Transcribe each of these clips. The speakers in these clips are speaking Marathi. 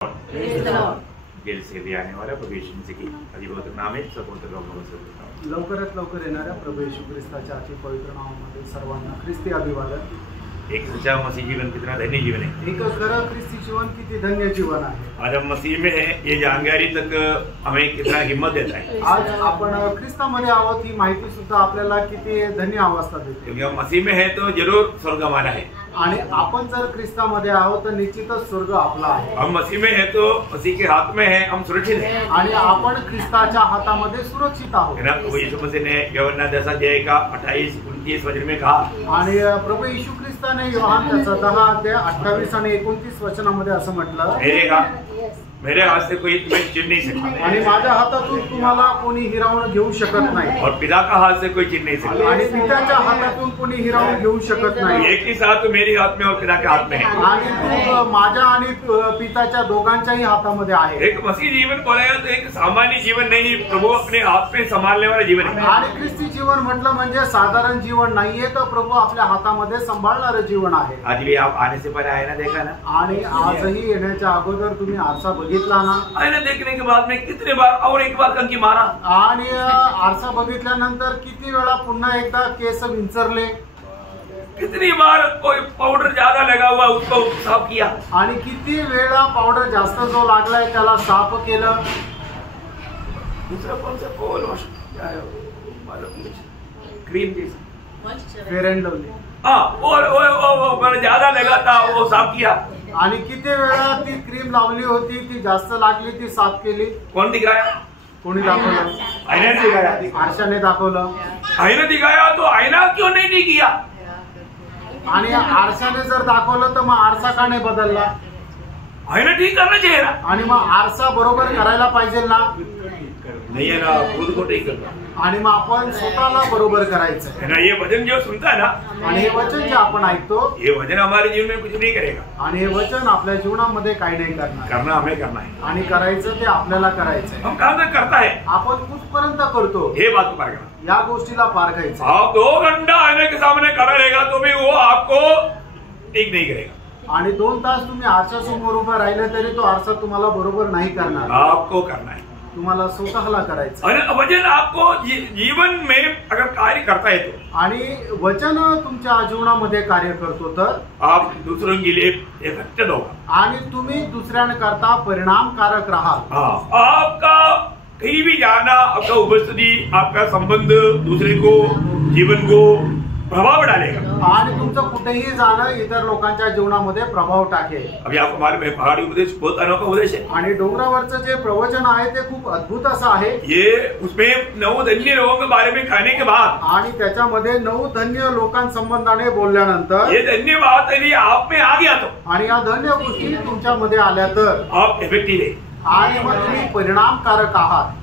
जेल से भी आने वाला प्रभु यीशु मसीह की अधिपवित्र नाम है सपोर्ट लवकरात लवकर येणाऱ्या प्रभू येशू ख्रिस्ताच्या अति पवित्र नावामध्ये सर्वांना ख्रिस्ती अभिवादन। एक सच्चा मसीह जीवन कितना धन्य जीवन है, एक खरं ख्रिस्ती जीवन किती धन्य जीवन आहे। आज हम मसीह में है, ये जानकारी तक हमें कितना हिम्मत देता है। आज आपण ख्रिस्तामध्ये आहोत ही माहिती सुद्धा आपल्याला किती धन्य अवस्था देते, क्योंकि हम मसीह में है तो जरूर स्वर्ग हमारा है। आणि आपण जर ख्रिस्तामध्ये आहोत तर निश्चितच स्वर्ग आपला आहे। हम मसीह में है तो मसीह के हाथ में है, हम सुरक्षित हैं आणि आपण ख्रिस्ताच्या हातामध्ये सुरक्षित आहोत। है ना। प्रभु यीशु मसीह ने यूहन्ना 10:28-29 वचन में कहा, आणि प्रभु येशू ख्रिस्ताने योहान 10:28 आणि 29 वचनामध्ये असं म्हटलं, मेरे हाथ से कोई तुम्हें छीन नहीं सकता आणि माझ्या हातातून तुम्हाला कोणी हिरावून घेऊ शकत नाही, और पिता का हाथ से कोई छीन नहीं सकता। आणि पित्याच्या हातातून कोणी हिरावून घेऊ शकत नाही। एक ही साथ तो मेरे हाथ में और पिता के हाथ में है, आणि तू माझ्या आणि पिताच्या दोघांच्याही हातामध्ये आहे। एक मसीह जीवन बोलाया तो एक सामान्य जीवन नहीं, प्रभु अपने हाथ में संभालने वाला जीवन है। आणि ख्रिस्ती जीवन म्हटलं म्हणजे साधारण जीवन नाहीये, तर प्रभु आपल्या हातामध्ये सांभाळणारं जीवन आहे। आज भी आप आने से पहले आईना देखा ना, आणि आजही येण्याच्या अगोदर तुम्ही आरसा बघितला ना, आईना देखने के बाद में कितने बार और एक बार कंकी मारा, आणि आरसा बघितल्यानंतर किती वेळा पुन्हा एकदा केस विंचरले, कितनी बार कोई पाउडर ज्यादा लगा हुआ उसको साफ किया, आणि किती वेळा पावडर जास्त जो लागलाय त्याला साफ केलं। दूसरा कौन सा कोल wash cream Fair and Lovely, और ज्यादा लगा था वो साफ किया। आणि किती वेळा ती क्रीम लावली होती, ती जास्त लागली, ती साफ केली। कौन दिखाया? कोणी दाखवलं? आईने दिखाया, आरशाने दाखवलं। आईने दिखाया तो आईना क्यों नहीं किया? आणि आरशाने जर दाखवलं तर मग आरसा का नाही बदलला? आईना ठीक करना चाहिए ना, आणि मग आरसा बरोबर करायला पाहिजे ना, नहीं है ना, खुद को ठीक करना, आणि मग आपण स्वतःला बरोबर करायचं है ना। ये वचन जो सुनता है ना, आणि हे वचन जे आपण ऐकतो, ये वचन हमारे जीवन में कुछ नहीं करेगा, आणि हे वचन आपल्या जीवनामध्ये काही नाही करणार, करना हमें करना है, आणि करायचं ते आपल्याला करायचंय। हम कहाँ तक करता है, आपण कुठपर्यंत करतो ये बात पार करना। या गोष्टीला पार करायचं। आप 2 घंटा आईने के सामने खड़ा रहेगा तो भी वो आपको ठीक नहीं करेगा, आणि 2 तास तुम्ही आरसा समोर उभं राहिलं तरी तो आरसा तुम्हाला बरोबर नाही करणार, आपको करना है, तुम्हाला स्वतःला करायचं। और वचन आपको जीवन में अगर कार्य करता है तो, आणि वचन तुमच्या जीवनामध्ये कार्य करतो तर आप दूसरों के लिए इफेक्टेड होगा, आणि तुम्ही दुसऱ्यांकरता परिणामकारक राहाल। आपका कहीं भी जाना, आपका उपस्थिति, आपका संबंध दूसरे को, जीवन को प्रभाव डालेगा, आणि तुमचं कुठेही जाणं इतर लोकांच्या जीवनामध्ये प्रभाव टाकेल। अभी आपको मालूम है पहाड़ी उपदेश बहुत अनोखा उपदेश है, आणि डोंगरावरचं जे प्रवचन आहे ते खूप अद्भुत असं आहे। ये उसमें 9 धन्य लोगों के बारे में कहने के बाद, आणि त्याच्यामध्ये 9 धन्य लोकांसंबंधाने बोलल्यानंतर ये धन्य बात यदि आप में आ गया तो, आणि या धन्य गोष्टी तुमच्यामध्ये आल्या तर आप इफेक्टिव है, आणि मग तुम्ही परिणामकारक आहात,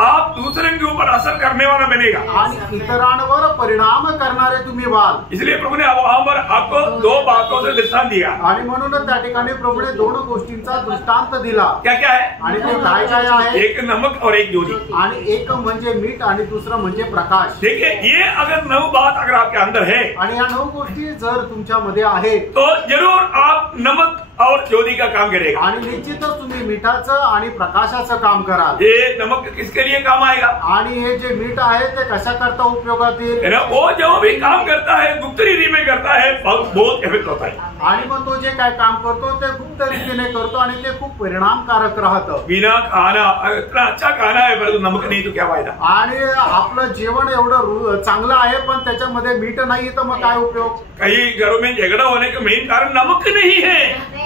आप दूसरे के ऊपर असर करने वाला बनेगा, आणि इतरांवर परिणाम करणारे तुम्ही व्हाल। इसलिए प्रभु ने वहां पर आपको 2 बातों से दृष्टांत दिया, आणि म्हणूनच त्या ठिकाणी प्रभूने 2 गोष्टींचा दृष्टांत दिला। क्या क्या है? आणि ते काय काय आहे? एक नमक और एक ज्योति। आणि एक म्हणजे मीठ आणि दुसरं म्हणजे प्रकाश। देखिए, ये अगर 9 बात अगर आपके अंदर है, आणि या 9 गोष्टी जर तुमच्यामध्ये आहेत तो जरूर आप नमक और ज्योति का काम करेगा, आणि निश्चितच तुम्ही मिठाचं आणि प्रकाशाचं काम कराल। ये नमक किसके लिए काम आएगा? आणि हे जे मीठ आहे ते कशा करता उपयोगात येईल? वो जो भी काम करता है गुप्त रीति में करता है, बहुत इफेक्ट होता है, आणि मग तो जे काय काम करतो ते गुप्त रीतीने करतो, आणि ते खूप परिणामकारक राहतं। बिना खाना, इतना अच्छा खाना है परंतु नमक नहीं तो क्या फायदा? आणि आपलं जेवण एवढं चांगलं आहे पण त्याच्यामध्ये मीठ नाही तर मग काय उपयोग? कई घरों में झगड़ा होने का मेन कारण नमक नहीं है,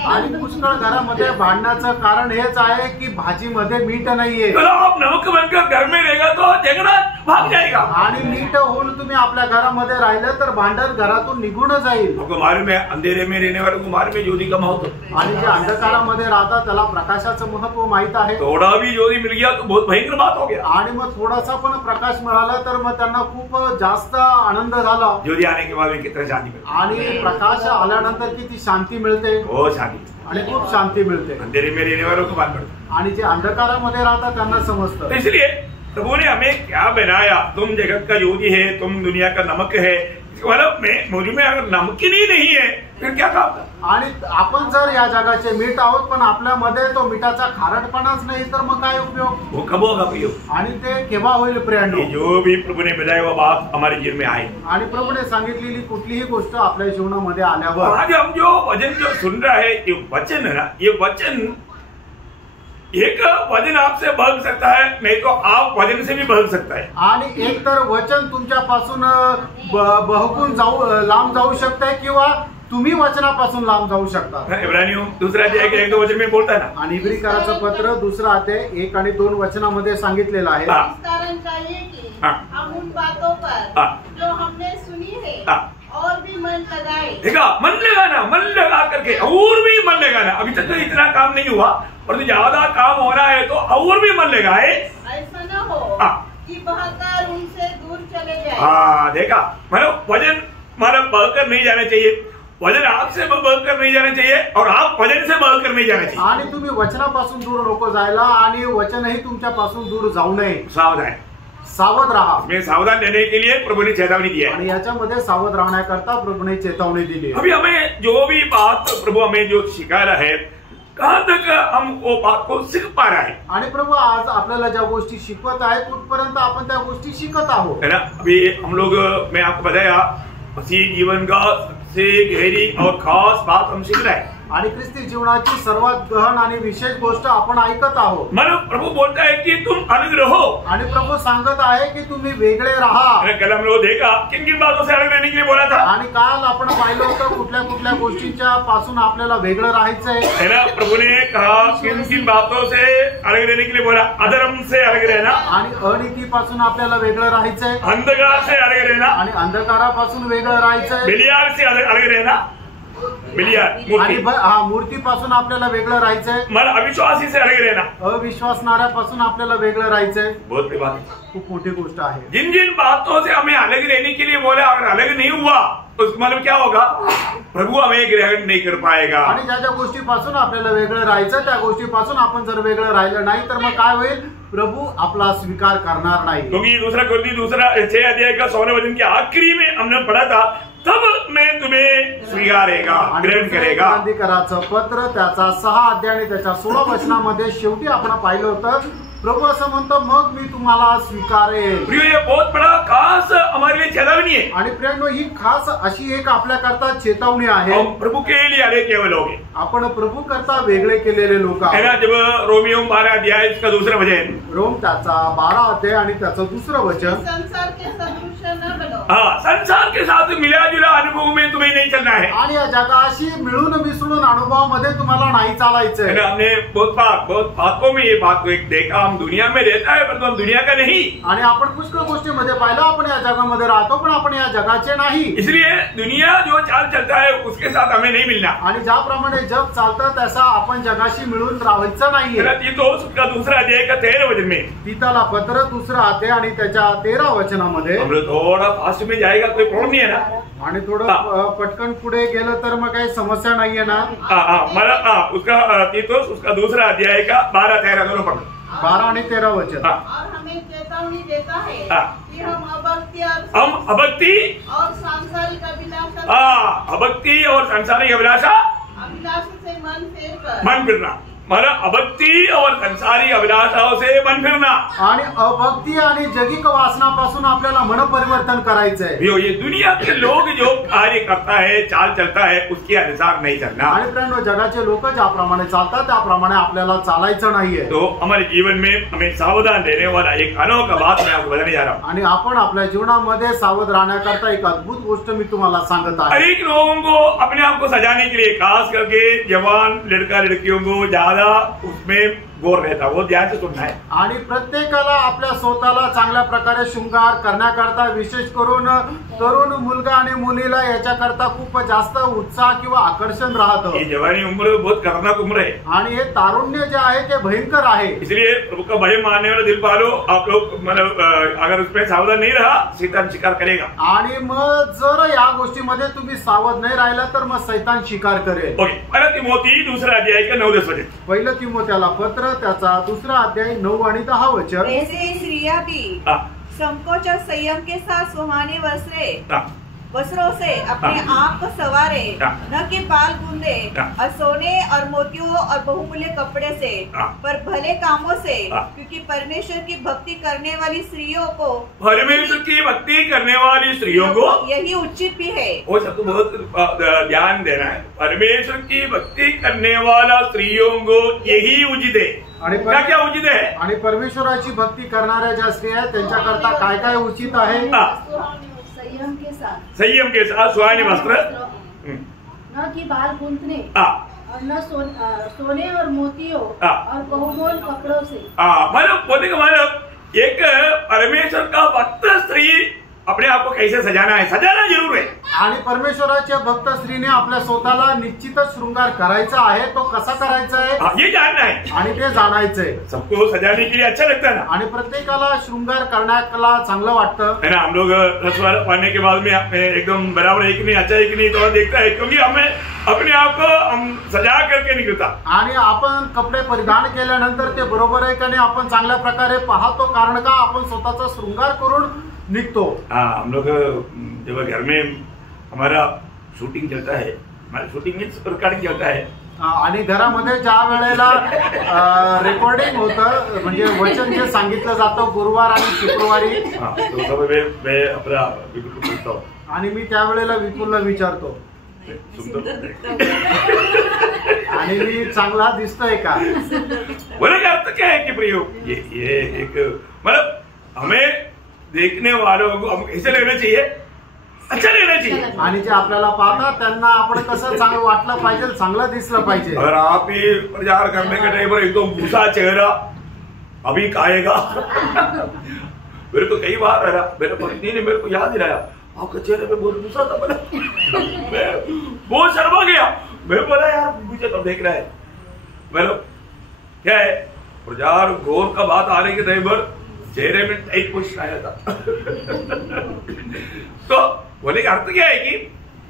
आणि पुष्कळ घरामध्ये भांडण्याचं कारण हेच आहे की भाजीमध्ये मीठ नाहीये। तो आप नमक बनकर घर में रहेगा तो झगड़ा भाग जाएगा, आणि मीठ होऊन तुम्ही आपल्या घरामध्ये राहिलं तर भांडण घरातून निघून जाईल। आपको मालूम है अंधेरे में रहने वालों को मालूम है ज्योति का महत्व, आणि जे अंधकारामध्ये राहतात त्याला प्रकाशाचं महत्व माहित आहे। थोड़ा भी ज्योति मिल गया तो बहुत भयंकर बात हो गया, आणि मग थोडासा पण प्रकाश मिळाला तर मग त्यांना खूप जास्त आनंद झाला। ज्योति आने के बाद में कितना शांति मिलती, आणि प्रकाश आल्यानंतर किती शांती मिळते, बहुत शांति, आणि खूप शांती मिळते। अंधेरे में रहने वालों को बात पड़ती, आणि जे अंधकारामध्ये राहतात त्यांना समजतं। इसलिए प्रभु ने हमें क्या बनाया, तुम जगत का ज्योति है, तुम दुनिया का नमक है, मतलब मुझ में अगर नमकीन ही नहीं है फिर क्या काम था? आणि आपण जर या जगाचे मीठ आहोत पण आपल्यामध्ये तो मिठाचा खारटपणाच नाही तर मग काय उपयोग? वो कब होगा प्रियो? आणि ते केव्हा होईल प्रियांनो? जो भी प्रभु ने बताया वो बात हमारे जीवन में आए आणि प्रभूने सांगितलेली कुठलीही गोष्ट आपल्या जीवनामध्ये आल्यावर आज हम जो वचन जो सुन रहा है ये वचन है ना, ये वचन एक वचन आपसे भाग सकता है, नहीं तो आप वचन से भी भाग सकता है। आणि एक तर वचन तुमच्यापासून बहकून लांब जाऊ शकते किंवा तुम्ही वचनापासून लांब जाऊ शकता। इब्रानियों दूसरा अध्याय के 1-2 वचन में बोलता है ना, आणि इब्रिकराचं पत्र दुसरा अध्याय 1 आणि 2 वचनामध्ये सांगितलेलं आहे। कारण चाहिए कि हम उन बातों पर जो हमने सुनी है और भी मन लगाए। देखा, मन लगाना, मन लगा करके और भी मन लगाना। अभी तक तो इतना काम नहीं हुआ, पर ज्यादा काम होना है तो और भी मन लगाए। ऐसा न हो कि बहकर उनसे दूर चले जाए। हाँ देखा, मतलब वजन मतलब बहकर नहीं जाना चाहिए, वजन आपसे बहकर नहीं जाना चाहिए और आप वजन से बहकर नहीं जाना चाहिए। आणि तुम्ही वचनापासून दूर नको जायला आणि वचनही तुमच्यापासून दूर जाऊ नये। सावधान, सावध रहा। मैं सावधान रहने के लिए प्रभु ने चेतावनी दी है आणि याच्यामध्ये सावध राहण्याकरता प्रभूने चेतावणी दिली है। अभी हमें जो भी बात प्रभु हमें जो सिखा रहा है, कहाँ तक हम वो बात को सीख पा रहा है? आणि प्रभू आज आपल्याला ज्या गोष्टी शिकवत आहे कुठपर्यंत आपण त्या गोष्टी शिकत आहोत है ना। अभी हम लोग, मैं आपको बताया, मसीह जीवन का सबसे गहरी और खास बात हम सीख रहे हैं। आणि ख्रिस्ती जीवनाची सर्वात गहन आणि विशेष गोष्ट आपण ऐकत आहोत। मन प्रभु बोलता है कि तुम अलग रहो, आणि प्रभु सांगत आहे की तुम्ही वेगळे राहा। कल हम लोग देखा किन किन बातों से अलग रहने के लिए बोला था, आणि काल आपण पाहिलं होतं कुठल्या कुठल्या गोष्टींच्या पासून आपल्याला वेगळं राहायचंय, है ना। प्रभु ने कहा किन किन बातों से अलग रहने के लिए बोला, अधर्म से अलग रहना, आणि अनीतीपासून आपल्याला वेगळं राहायचंय, अंधकार से अलग रहना, आणि अंधकारापासून वेगळं राहायचंय, बिलियार से अलग रहना, बिलियार आणि मूर्तीपासून आपल्याला वेगळं राहायचंय, मन अविश्वासी से अलग रहना, अविश्वासणाऱ्यापासून आपल्याला वेगळं राहायचंय। बहुत बड़ी बात है, खूप मोठी गोष्ट आहे। जिन जिन बातों से हमें अलग रहने के लिए बोला और अलग नहीं हुआ, उसका मतलब क्या होगा? प्रभु हमें ग्रहण नहीं कर पाएगा। आणि ज्या ज्या गोष्टीपासून आपल्याला वेगळं राहायचं त्या गोष्टीपासून आपण जर वेगळं राहिलं नाही तर मग काय होईल? प्रभु आपला स्वीकार करणार नाही। क्योंकि दूसरा 6 अध्याय का 16वें वचन के आखिरी में हमने पढ़ा था, तब मैं तुम्हें स्वीकारेगा, ग्रहण करेगा। कराचं पत्र त्याचा 6 अध्याय आणि त्याच्या 16 वचनामध्ये शेवटी आपण पाहिलं होतं प्रभु असं म्हणतो मग मी तुम्हाला स्वीकारेन। प्रिय, ये बहुत बड़ा खास हमारे लिए चेतावनी है। आणि प्रियांनो ही खास अशी एक आपल्याकरता चेतावणी आहे। हम प्रभु के लिए अलग केवल लोग हैं, आपण प्रभु करता वेगळे केलेले लोक है ना। जब रोमियो 12 अध्याय का दूसरा वचन, रोम त्याचा 12 अध्याय आणि त्याचं दुसरं वचन, संसार के सदृश न बनो। हाँ, संसार के साथ मिला जुला अनुभव में तुम्हें नहीं चलना है। आणि या जगाशी मिळून मिसळून अनुभवामध्ये तुम्हाला नाही चालायचंय। हमने बहुत बातों में ये बात को एक देखा, हम दुनिया में रहता है परंतु हम दुनिया का नहीं। आणि आपण पुष्कळ गोष्टीमध्ये पाहिलं आपण या जगामध्ये राहतो पण आपण या जगाचे नाही। इसलिए दुनिया जो चाल चलता है उसके साथ हमें नहीं मिलना। आणि ज्याप्रमाणे जग चालतं तसा आपण जगाशी मिळून राहायचं नाहीये। तीतुस उसका दूसरा अध्याय का 13 वचन में, तीतला पत्र दुसरा अध्याय आणि त्याच्या 13 वचनामध्ये, हम लोग थोड़ा फास्ट में जाएगा कोई प्रॉब्लम नहीं है ना। आणि थोडं पटकन पुढे गेलं तर मग काही समस्या नाहीये ना। मला उसका तीतुस उसका दूसरा अध्याय का 12-13 दोनों पढ़ो, 12 आणि 13 वचन। और हमें चेतावनी देता है कि हम अभक्ति और सांसारिक अभिलाषा से मन फिरना, मला अभक्ती और संसारी अभिलाषाओं से मन फिरना। आणि अभक्ती आणि जगिक वासनापासून आपल्याला मन परिवर्तन करायचंय। ये दुनिया के लोग जो कार्य करता है, चाल चलता है, उसके अनुसार नहीं चलना। आणि प्रियांनो जगाचे लोक ज्याप्रमाणे चालतात त्याप्रमाणे आपल्याला चालायचं नाहीये। तो हमारे जीवन में हमें सावधान रहने वाला एक अनोखा बात मैं आपको बताने जा रहा हूँ। आणि आपण आपल्या जीवनामध्ये सावध राहण्याकरता एक अद्भुत गोष्ट मी तुम्हाला सांगत आहे। अनेक लोगों को अपने आप को सजाने के लिए, खास करके जवान लड़का लड़कियों को ज्यादा उसमें गोर रहता, वो ध्यान से सुनना है। आणि प्रत्येकाला आपल्या स्वतःला चांगल्या प्रकारे शृंगार करण्याकरता विशेष करून तरुण मुलगा आणि मुलीला याच्याकरता खूप जास्त उत्साह किंवा आकर्षण राहतं। ये जवानी उम्र बहुत खतरनाक उम्र है आणि हे तारुण्य जे आहे ते भयंकर आहे। इसलिए प्रभु का भय मानने वाला दिल पालो। आप लोग मतलब अगर उसमें सावधान नहीं रहा, शैतान शिकार करेगा। आणि मग जर या गोष्टीमध्ये तुम्ही सावध नाही राहिला तर मग शैतान शिकार करेल। ओके, पहिला तिमोथी दूसरा अध्याय का 9-10 वचन, पहिलं तिमोथेला पत्र त्याचा दुसरा अध्याय 9 आणि 10 वचन। ऐसे स्त्रियां भी संकोच और संयम के साथ सुहानी वस्त्रे वस्त्रों से अपने आप को संवारे, न कि बाल गूंदे और सोने और मोतियों और बहुमूल्य कपड़े से, पर भले कामों से, क्योंकि परमेश्वर की भक्ति करने वाली स्त्रियों को यही उचित भी है। वो सबको बहुत ध्यान देना है। परमेश्वर की भक्ति करने वाला स्त्रियों को यही उचित है। आणि क्या उचित आहे? आणि परमेश्वराची भक्ती करणाऱ्या ज्या स्त्रिया आहेत त्यांच्याकरता काय काय उचित आहे? संयम के साथ सुहाने वस्त्र, न कि बाल गूंथने और न सोने और मोतियों और बहुमूल्य कपड़ों से। मतलब बोलने का मतलब एक परमेश्वर का भक्त स्त्री अपने आप को कैसे सजाना है, सजाना जरूर है। आणि परमेश्वराच्या भक्त स्त्रीने आपल्या स्वतःला निश्चितच शृंगार करायचा आहे। तो कसा करायचा आहे ये जानना है आणि ते जाणायचंय। सबको सजाने के लिए अच्छा लगता है ना, आणि प्रत्येकाला शृंगार करण्याला चांगलं वाटतं है ना। हम लोग रसवार पाने के बाद में एकदम बराबर है कि नहीं, अच्छा है कि नहीं, थोड़ा देखता है, क्योंकि हमें अपने आप को हम सजा करके निकलता। आणि आपण कपडे परिधान केल्यानंतर ते बरोबर आहे का नाही आपण चांगल्या प्रकारे पाहतो, कारण का आपण स्वतःचा शृंगार करून निकतो। हम लोग जब घर में हमारा शूटिंग चलता है, हमारा शूटिंग मीन्स रिकॉर्डिंग चलता है, आणि घरामध्ये ज्या वेळेला रेकॉर्डिंग होतं म्हणजे वचन जे सांगितलं जातं गुरुवार आणि शुक्रवारी, आणि मी त्यावेळेला विपुलला विचारतो आणि मी चांगला दिसतोय का। बोले का अर्थ क्या है कि प्रयोग ये एक मतलब हमें देखने वालों को हम ऐसे लेना चाहिए, अच्छा लेना चाहिए। आणि जे आपल्याला पाहतात त्यांना आपण कसं चांगलं वाटलं पाहिजे, चांगलं दिसलं पाहिजे। अगर आप ही प्रचार करने के टाइम पर एकदम भूसा चेहरा अभी खाएगा मेरे को कई बार मेरे पत्नी ने मेरे को याद दिलाया, आपके चेहरे पे बहुत भूसा था। मैं बहुत शर्मा गया, मैं बोला यार मुझे तो देख रहा है। मतलब क्या है प्रचार गौर का बात आने के टाइम पर चेहरे में टाइट पोस्ट आया था तो बोले का अर्थ क्या है कि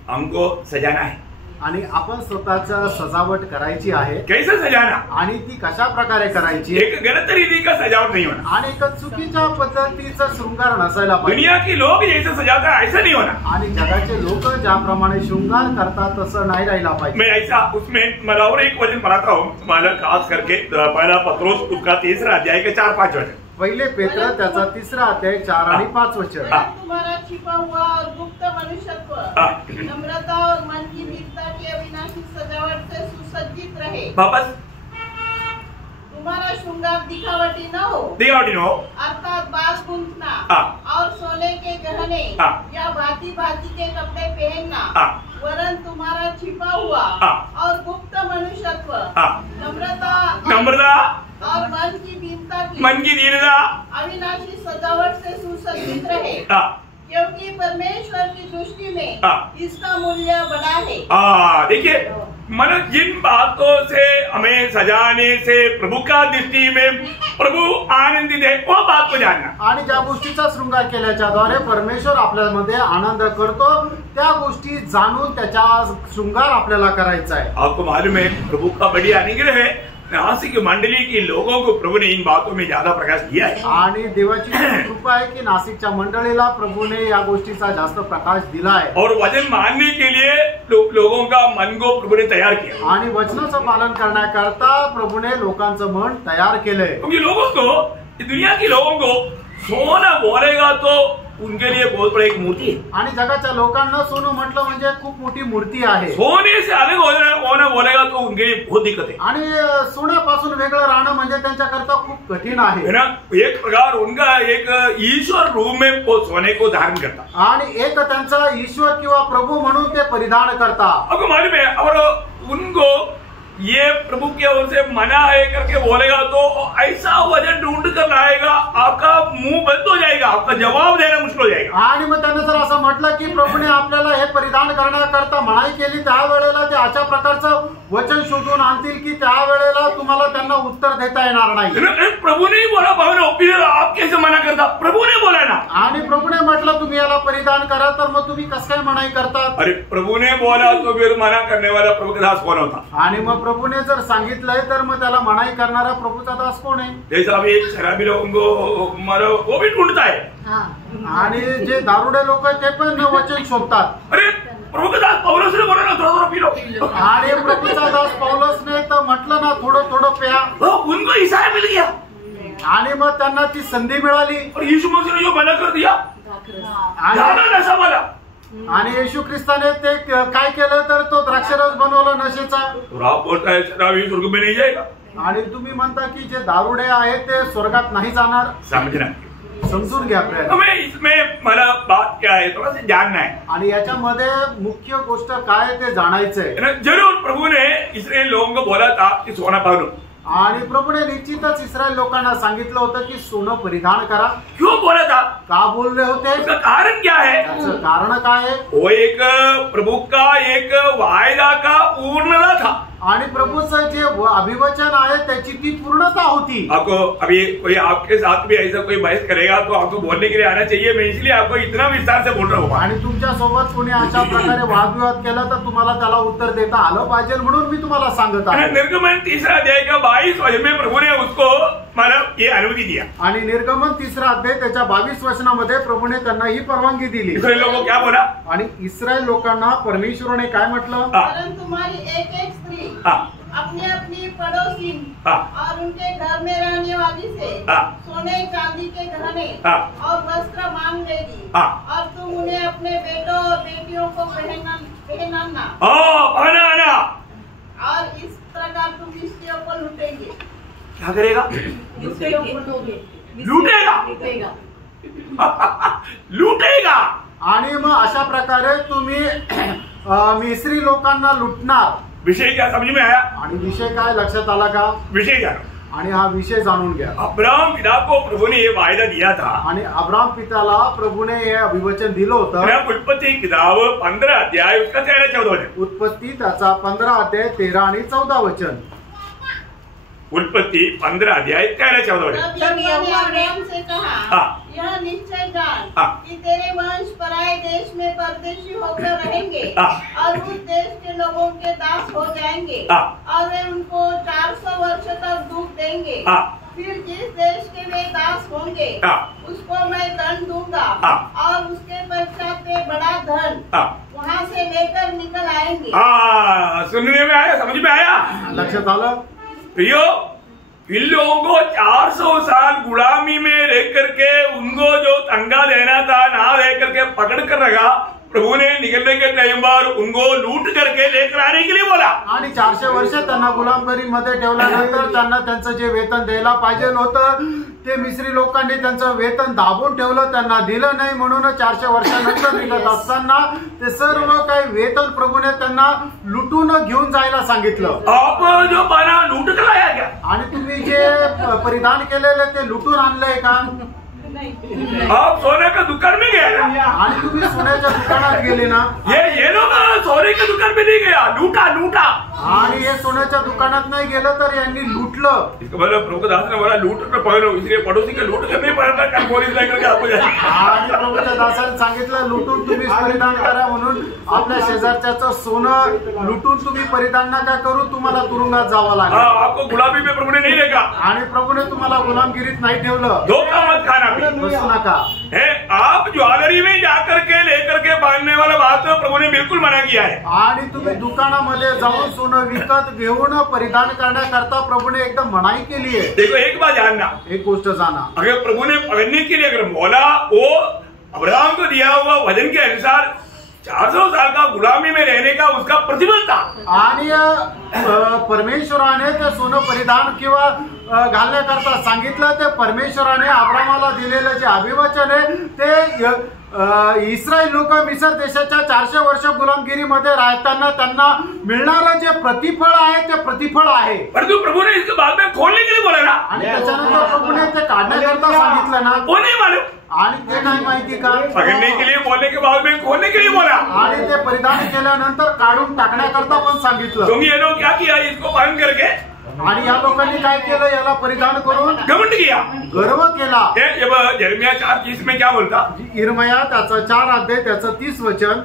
हमको सजाना है आणि आपण स्वतःचा सजावट करायची आहे। कैसे सजाना आणि ती कशा प्रकारे करायची, एक गलत रीति का सजावट नहीं होना आणि एक चुकीच्या पद्धतीचा शृंगार नसायला पाहिजे। दुनिया की लोग जैसे सजाता है ऐसा नहीं होना, आणि जगाचे लोक ज्याप्रमाणे शृंगार करतात तसं नाही राहिला पाहिजे। मैं ऐसा उसमें मैं और एक वचन पढ़ाता हूँ, मला खास करके पहला पत्रोस उसका 3रा अध्याय के 4-5 वचन। पहिले पेत्र त्याचा 3रा अध्याय 4 आणि 5 वचन। तुम्हारा छिपा हुआ और गुप्त मनुष्यत्व नम्रता और मन की दीनता की अविनाशी सजावट से सुसज्जित रहे। वापस तुम्हारा श्रृंगार दिखावटी न हो, अर्थात बाल गूंथना और सोने के गहने या भांति भांति के कपड़े पहनना, वरन तुम्हारा छिपा हुआ और गुप्त मनुष्यत्व नम्रता और मन की दीनता अविनाशी सजावट से सुसज्जित रहे, क्योंकि परमेश्वर की दृष्टि में इसका मूल्य बड़ा है। देखिए मन जिन बातों से हमें सजाने से प्रभु का दृष्टि में प्रभु आनंदित है वो बात को जानना, आणि ज्या गोष्टीचा शृंगार केल्याच्या द्वारे परमेश्वर आपल्यामध्ये आनंद करतो त्या गोष्टी जाणून त्याचा शृंगार आपल्याला करायचा आहे। आपको मालूम है प्रभु का बड़ी अनुग्रह है, नासिक मंडली की लोगों को प्रभु ने इन बातों में ज्यादा प्रकाश दिया है। आणि देवाची कृपा आहे की नाशिकच्या मंडळीला प्रभूने या गोष्टीचा जास्त प्रकाश दिला आहे। और वचन मानने के लिए लोगों का मन को प्रभु ने तैयार किया, आणि वचनाचं पालन करण्याकरता प्रभूने लोकांचं मन तयार केलंय। क्योंकि लोगों को दुनिया के लोगों को सोना बोलेगा तो उनके लिए बहुत बड़ी एक मूर्ति है, आणि जगाच्या लोकांना सोनं म्हटलं म्हणजे खूप मोठी मूर्ती आहे। सोने से अलग होना बोलेगा तो उनके लिए बहुत दिक्कत है, आणि सोन्यापासून वेगळं राहणं म्हणजे त्यांच्याकरता खूप कठीण आहे, है ना। एक प्रकार उनका एक ईश्वर रूप में वो सोने को धारण करता, आणि एक त्यांचा ईश्वर किंवा प्रभू म्हणून ते परिधान करता। आपको मालूम है और उनको ये प्रभु की ओर से मना है करके बोलेगा तो ऐसा वजन ढूंढ कर लाएगा, आपका मुंह बंद हो जाएगा, आपका जवाब देना मुश्किल हो जाएगा। आणि मग त्यांनी जर असं म्हटलं की प्रभूने आपल्याला हे परिधान करण्याकरता मनाई केली, त्यावेळेला ते अशा प्रकारचं वचन शोधून आणतील की त्यावेळेला तुम्हाला त्यांना उत्तर देता येणार नाही। प्रभु ने बोला आप कैसे मना करता, प्रभु ने बोला ना, आणि प्रभूने म्हटलं तुम्ही याला परिधान करा, तर मग तुम्ही कसं काय मनाई करतात? अरे प्रभु ने बोला तो फिर मना करने वाला प्रभु का दास कौन होता? आणि मग प्रभूने जर सांगितलंय तर मग त्याला मनाई करणारा प्रभूचा दास कोण आहे? जैसा अभी एक शराबी लोगों को वो भी ढूंढता है, आणि जे दारुडे लोक ते पण वचन शोधतात. अरे प्रभु के दास पौलुस ने बोला ना थोड़ा पी लो. आणि प्रभूचा दास पौलुसने तर म्हटलं ना थोडं थोडं प्या. उनको ईसाया मिल गया आणि मग त्यांना ती संधी मिळाली. और यीशु मसीह ने जो मना कर दिया आणि नशा वाला. आणि येशू ख्रिस्ताने ते काय केलं तर तो द्राक्षरस बनवला नशेचा. और आप बोलता है शराबी स्वर्ग में नहीं जाएगा. आणि तुम्ही म्हणता की जे दारुडे आहेत ते स्वर्गात नाही जाणार. समझना, समजून घ्या प्रयत्न. हमें इसमें मला बात क्या है थोड़ा सा जानना है. आणि याच्यामध्ये मुख्य गोष्ट काय ते जाणायचंय. जरूर प्रभु ने इस्राएल लोगों को बोला था कि सोना पहनो. आणि प्रभूने निश्चितच इस्रायल लोकांना सांगितलं होतं की सोनं परिधान करा. क्यों बोला था? का बोलले होते? उसका कारण क्या है? त्याचं कारण काय आहे? वो एक प्रभु का एक वायदा का पूर्णता था. आणि प्रभूचं जे अभिवचन आहे त्याची ती पूर्णता होती. आपको अभी कोई आपके साथ भी ऐसा कोई बहस करेगा तो आपको बोलने के लिए आना चाहिए. मैं इसलिए आपको इतना विस्तार से बोल रहा हूँ. आणि तुमच्या सोबत कोणी अशा प्रकारे वादविवाद केला तर तुम्हाला त्याला उत्तर देता आलं पाहिजे म्हणून मी तुम्हाला सांगत आहे. निर्गमन 3 अध्याय का 22 वचन में प्रभु ने उसको मतलब ये अनुमति दिया. आणि निर्गमन 3 अध्याय त्याच्या 22 वचनामध्ये प्रभूने त्यांना ही परवानगी दिली. इस्राएल लोगों क्या बोला? आणि इस्रायल लोकांना परमेश्वराने काय म्हटलं? परंतु तुम्हारी एक एक स्त्री अपनी अपनी पड़ोसी और उनके घर में रहने वाली से सोने चांदी के गहने और वस्त्र मांग लेगी और तुम उन्हें अपने बेटों और बेटियों को पहनाना और इस प्रकार तुम स्त्रियों को लूटेंगे. क्या करेगा? लूटेगा. लूटेगा. आणि मग अशा प्रकारे तुम्ही मिस्री लोकांना लुटणार. विषय क्या समझ में आया? आणि विषय काय लक्षात आला का? विषय क्या? आणि हा विषय जाणून घ्या. अब्राहम पिता को प्रभु ने ये वायदा दिया था. आणि अब्राहम पिताला प्रभूने हे अभिवचन दिलं होतं. उत्पत्ति किताब 15 अध्याय उसका 13-14 वचन. उत्पत्ती त्याचा 15 अध्याय 13 आणि 14 वचन. उत्पत्ति 15 अध्याय 13-14 वचन. तब यहोवा ने अब्राहम से कहा, यह निश्चय जान कि तेरे वंश पराये देश में परदेशी होकर रहेंगे और उस देश के लोगों के दास हो जाएंगे और वे उनको 400 वर्ष तक दुख देंगे. फिर जिस देश के वे दास होंगे उसको मैं दंड दूंगा और उसके पश्चात वे बड़ा धन वहाँ से लेकर निकल आएंगे. सुनने में आया, समझ में आया, लक्षात आलं. प्रियो, इन लोगों को 400 साल गुलामी में रह करके उनको जो तंगा देना था ना रह करके पकड़ कर रखा. प्रभु ने निकलने के टाइम पर उनको लूट करके लेकर आने के लिए बोला. आणि 400 वर्ष त्यांना गुलामगिरीमध्ये ठेवल्यानंतर त्यांना त्यांचं जे वेतन द्यायला पाहिजे होतं ते मिस्री लोकांनी त्यांचं वेतन दाबून ठेवलं, त्यांना दिलं नाही. म्हणून 400 वर्षानंतर निघत असताना ते सर्व काही वेतन प्रभूने त्यांना लुटून घेऊन जायला सांगितलं. आप जो पाना लूट कर लाया क्या? आणि तुम्ही जे परिधान केलेले ते लुटून आणलंय का? आप सोने का दुकान में गए ना? आणि तुम्ही सोन्याच्या दुकानात गेले ना? ये लोग सोने की दुकान में नहीं गया, लूटा. आणि हे सोन्याच्या दुकानात नाही गेलं तर यांनी लुटलं. इसका मतलब प्रभु दास ने बोला लूट कर पकड़ो, इसलिए पड़ोसी के लूट करने पड़ता है. पोलीस लेकर आपको आणि प्रभूच्या दासाने सांगितलं लुटून तुम्ही परिधान करा म्हणून. आपल्या शेजारच्याचं सोनं लुटून तुम्ही परिधान नका करू, तुम्हाला तुरुंगात जावं लागेल. आपको गुलामी में प्रभु ने नहीं देखा. आणि प्रभूने तुम्हाला गुलामगिरीत नाही ठेवलं. धोखा मत खाना. बसू नका. आप ज्वेलरी में जाकर के लेकर के बांधने वाला बात प्रभु ने बिल्कुल मना किया है. आणि तुम्ही दुकानामध्ये जाऊन सोनं विकत घेऊन परिधान करण्याकरता प्रभूने एकदम मनाई केली आहे. देखो एक बात जानना, एक गोष्ट जाना, अगर प्रभु ने पकड़ने के लिए अगर बोला वो अब्राहम को दिया हुआ वचन के अनुसार 400 साल का गुलामी में रहने का उसका प्रतिफल था. आणि परमेश्वराने ते सोनं परिधान किंवा घालण्याकरता सांगितलं. ते परमेश्वराने अब्रामाला दिलेलं जे अभिवचन आहे ते इस्रायल लोक मिसर देशाच्या 400 वर्ष गुलामगिरीमध्ये राहताना त्यांना मिळणारं जे प्रतिफळ आहे ते प्रतिफळ आहे. परंतु प्रभू ने इसके बाद में खोलने के लिए बोला ना. आणि त्याच्यानंतर प्रभूने ते काढण्याकरता सांगितलं ना. वो नहीं मालूम. आणि ते नाही माहिती का? पकड़ने के लिए बोलने के बाद में खोलने के लिए बोला. आणि ते परिधान केल्यानंतर काढून टाकण्याकरता पण सांगितलं. तुम्ही ये लोग क्या किया? इसको बांध करके. आणि या लोकांनी काय केलं? याला परिधान करून घमंड किया, गर्व केला. यिर्मयाह 4:30 में क्या बोलता? यिर्मयाह त्याचा 4 अध्याय त्याचं 30 वचन.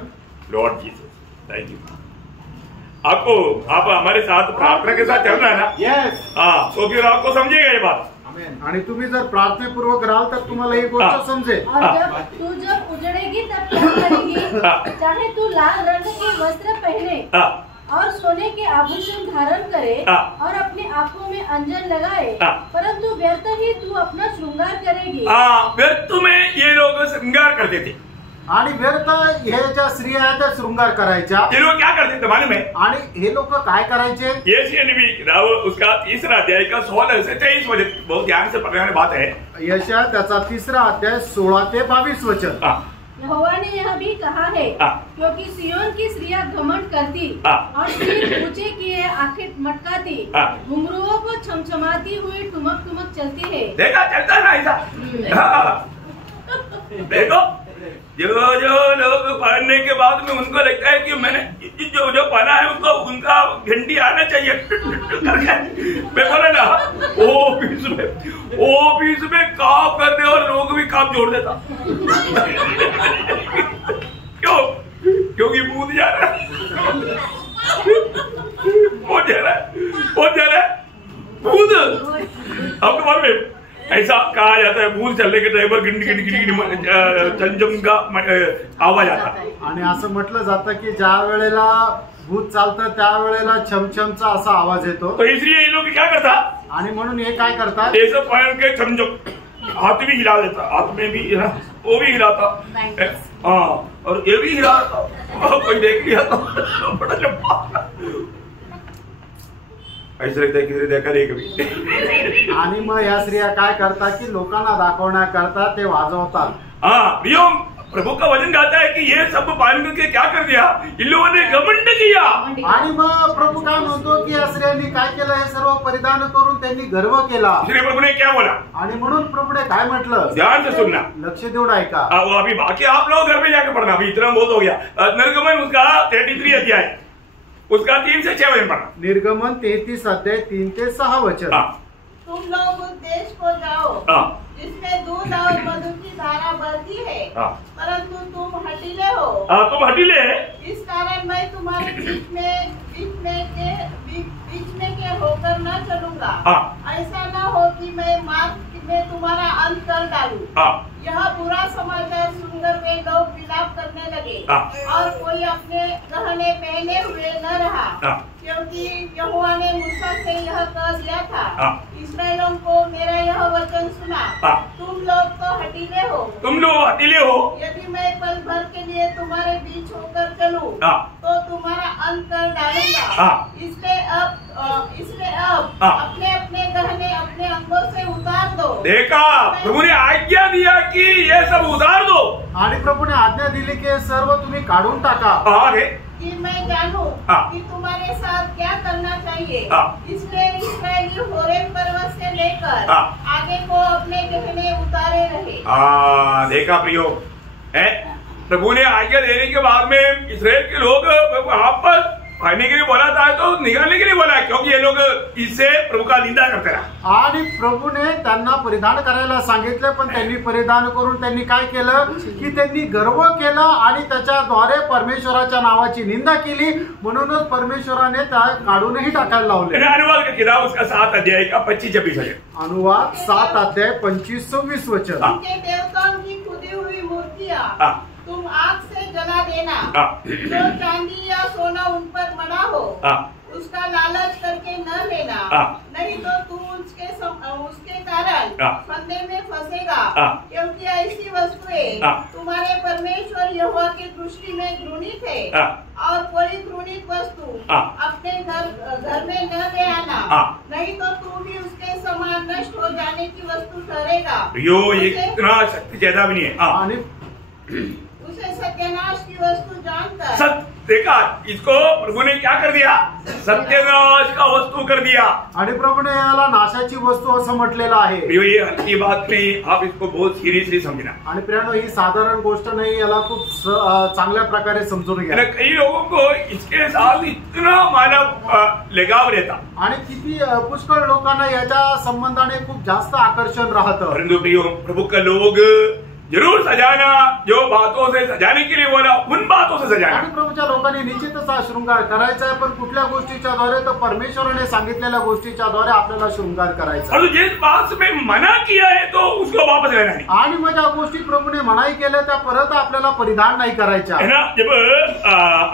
Lord Jesus thank you. आप हमारे साथ प्रार्थना के साथ चल रहा है ना? यस. हाँ, तो फिर आपको समझेगा ये बात. आणि तुम्ही जर प्रार्थनेपूर्वक राहाल तर तुम्हाला ही गोष्ट समजेल. और जब उजड़ेगी तब क्या करेगी? चाहे तू लाल रंग के वस्त्र पहने और सोने के आभूषण धारण करे और अपनी आंखों में अंजन लगाए, परंतु व्यर्थ ही तू अपना श्रृंगार करेगी. व्यर्थ में ये लोग श्रृंगार करते थे. आणि व्यर्थ हे ज्या स्त्रिया आहेत त्या शृंगार करायच्या. ये लोग क्या करते थे मालूम है? आणि हे लोक काय करायचे? यशायाह नबी किताब उसका 3 अध्याय का 16 से 23 वचन, बहुत ध्यान से पढ़ने वाली बात है. यशायाह त्याचा 3 अध्याय 16 ते 22 वचन. यहोवा ने यह भी कहा है, क्योंकि सियोन की स्त्रियां घमंड करती और सिर ऊंचे किए आंखें मटकाती, घुंघरुओं को छमछमाती हुई ठुमक ठुमक चलती है. देखा चलता ना ऐसा. देखो जो लोग पढ़ने के बाद में उनको लगता है कि मैंने जो पढ़ा है उसको उनका घंटी आना चाहिए. मैं बोला ना ऑफिस में काम करने और लोग भी काम जोड़ देता. क्यों? क्योंकि भूत जा रहा है. बहुत जा रहा है भूत. आपको मालूम है ऐसा कहा जाता है, भूत चलने के ड्राइवर का आवाज आता है. आणि असं म्हटलं जातं की ज्या वेळेला भूत चालतं त्यावेळेला छमछमचा असा आवाज येतो. तो इसलिए ये लोग क्या करता? आणि म्हणून हे काय करतात? ऐसा पहन के छमछम हाथ भी हिला देता, हाथ में भी वो भी हिलाता. और ये भी हिलाता. कोई देख लिया तो बड़ा लंबा ऐसा लगता है किसी देखा नहीं कभी. आणि मग या स्त्रिया काय करतात की लोकांना दाखवण्याकरता ते वाजवतात. प्रियो प्रभु का वचन कहता है कि ये सब पालन करके क्या कर दिया? इन लोगों ने घमंड किया. आणि मग प्रभु काय म्हणतो की या स्त्रियांनी काय केलं? हे सर्व परिधान करून त्यांनी गर्व केला. इसलिए प्रभु ने क्या बोला? आणि म्हणून प्रभुने काय म्हटलं? ध्यान से सुनना, लक्ष देऊन ऐका. वो अभी बाकी आप लोग घर में जाकर पढ़ना, अभी इतना बहुत हो गया. निर्गमन उसका 33 अध्याय उसका 3 से 6 वचन पढ़ना. निर्गमन 33 अध्याय 3 ते 6 वचन. तुम लोग उस देश को जाओ जिसमें दूध और मधु की धारा बहती है, परंतु तुम हठीले हो. तुम हठीले है. इस कारण मैं तुम्हारे बीच में के होकर न चलूंगा. ऐसा न हो कि मैं मार्ग में तुम्हारा अंत कर डालूं. यह बुरा समाचार सुनकर वे लोग विलाप करने लगे और कोई अपने गहने पहने हुए न रहा, क्योंकि यहोवा ने मूसा से यह कह दिया था, इस्राएलियों को मेरा यह वचन सुना. तुम लोग तो हठीले हो. यदि मैं पल भर के लिए तुम्हारे बीच होकर चलूं तो तुम्हारा अंत कर डालूंगा. इसलिए अब अपने अपने गहने अपने अंगों से उतार दो. देखा प्रभु ने आज्ञा दिया कि ये सब उतार दो. आणि प्रभुने आज्ञा दिली की सर्व तुम्ही काढून टाका. कि मैं जानूं कि तुम्हारे साथ क्या करना चाहिए. इसलिए इस्राएली होरेब पर्वत से लेकर आगे को अपने गहने उतारे रहे. देखा प्रियो, प्रभु ने आज्ञा देने के बाद में इस्राएल के लोग वहां पर पढ़ने के लिए बोला था तो निकालने के लिए बोला, क्योंकि ये लोग इससे प्रभु का निंदा करते रहा. आणि प्रभूने त्यांना परिधान करायला सांगितले, पण त्यांनी परिधान करून त्यांनी काय केलं की त्यांनी गर्व केला आणि त्याच्याद्वारे परमेश्वराच्या नावाची निंदा केली. म्हणूनच परमेश्वराने त्या काढूनही टाकायला लावले. अनुवाद का किताब उसका 7 अध्याय का 25-26 वचन. अनुवाद 7 अध्याय 25-26 वचन. उनके देवताओं की खुदी हुई मूर्तियां तुम आग से जला देना. जो चांदी या सोना उन पर बना हो उसका लालच करके न लेना, नहीं तो तुम उसके कारण फंदे में फंसेगा. क्योंकि ऐसी वस्तुएं तुम्हारे परमेश्वर यहोवा की दृष्टि में घृणित है. और कोई घृणित वस्तु अपने घर में न ले आना, नहीं तो तू भी उसके समान नष्ट हो जाने की वस्तु ठहरेगा. इतना शक्ति ज्यादा भी नहीं है. उसे सत्यानाश की वस्तु जानकर देखा इसको प्रभु ने क्या कर दिया? सत्यानाश का वस्तू कर दिया. आणि प्रभूने याला नाशाची वस्तू असं म्हटलेलं आहे. ये हल्की बात नहीं, आप इसको बहुत सिरियसली समझना. आणि प्रियानो, ही साधारण गोष्ट नाही, याला खूप चांगल्या प्रकारे समजून घ्या. कई लोगों को इसके साथ इतना मानव लगाव रहता आणि किती पुष्कळ लोकांना याच्या संबंधाने खूप जास्त आकर्षण राहतं. परंतु प्रियो प्रभु का लोग जरूर सजाना, जो बातों से सजाने के लिए बोला उन बातों से सजाना। आणि प्रभूच्या लोकांनी निश्चितच हा शृंगार करायचा आहे, पण कुठल्या गोष्टीच्या द्वारे? तर परमेश्वराने सांगितलेल्या गोष्टीच्या द्वारे आपल्याला शृंगार करायचा और जिस बात में मना किया है तो उसको वापस लेना नहीं। आणि मग ज्या गोष्टी प्रभूने मनाई केल्या त्या परत आपल्याला परिधान नाही करायच्या है ना। जब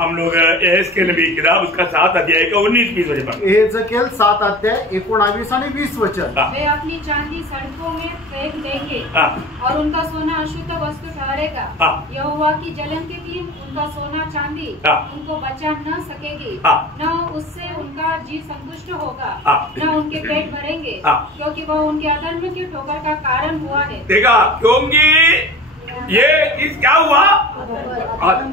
हम लोग एहेजकेल नबी की किताब उसका 7 अध्याय का 19-20 वचन पढ़ते हैं। एहेजकेल 7 अध्याय 19 आणि 20 वचन। वे अपनी चांदी सड़कों में फेंक देंगे हाँ। और उनका सोना अशुद्ध वस्तु ठहरेगा। हाँ। यहोवा की जलन के दिन उनका सोना चांदी हाँ। उनको बचा न सकेगी, हाँ। न उससे उनका जी संतुष्ट होगा, हाँ। न उनके पेट भरेंगे, हाँ। क्योंकि वह उनके अधर्म की ठोकर का कारण हुआ है। देखा, क्योंकि ये चीज क्या हुआ?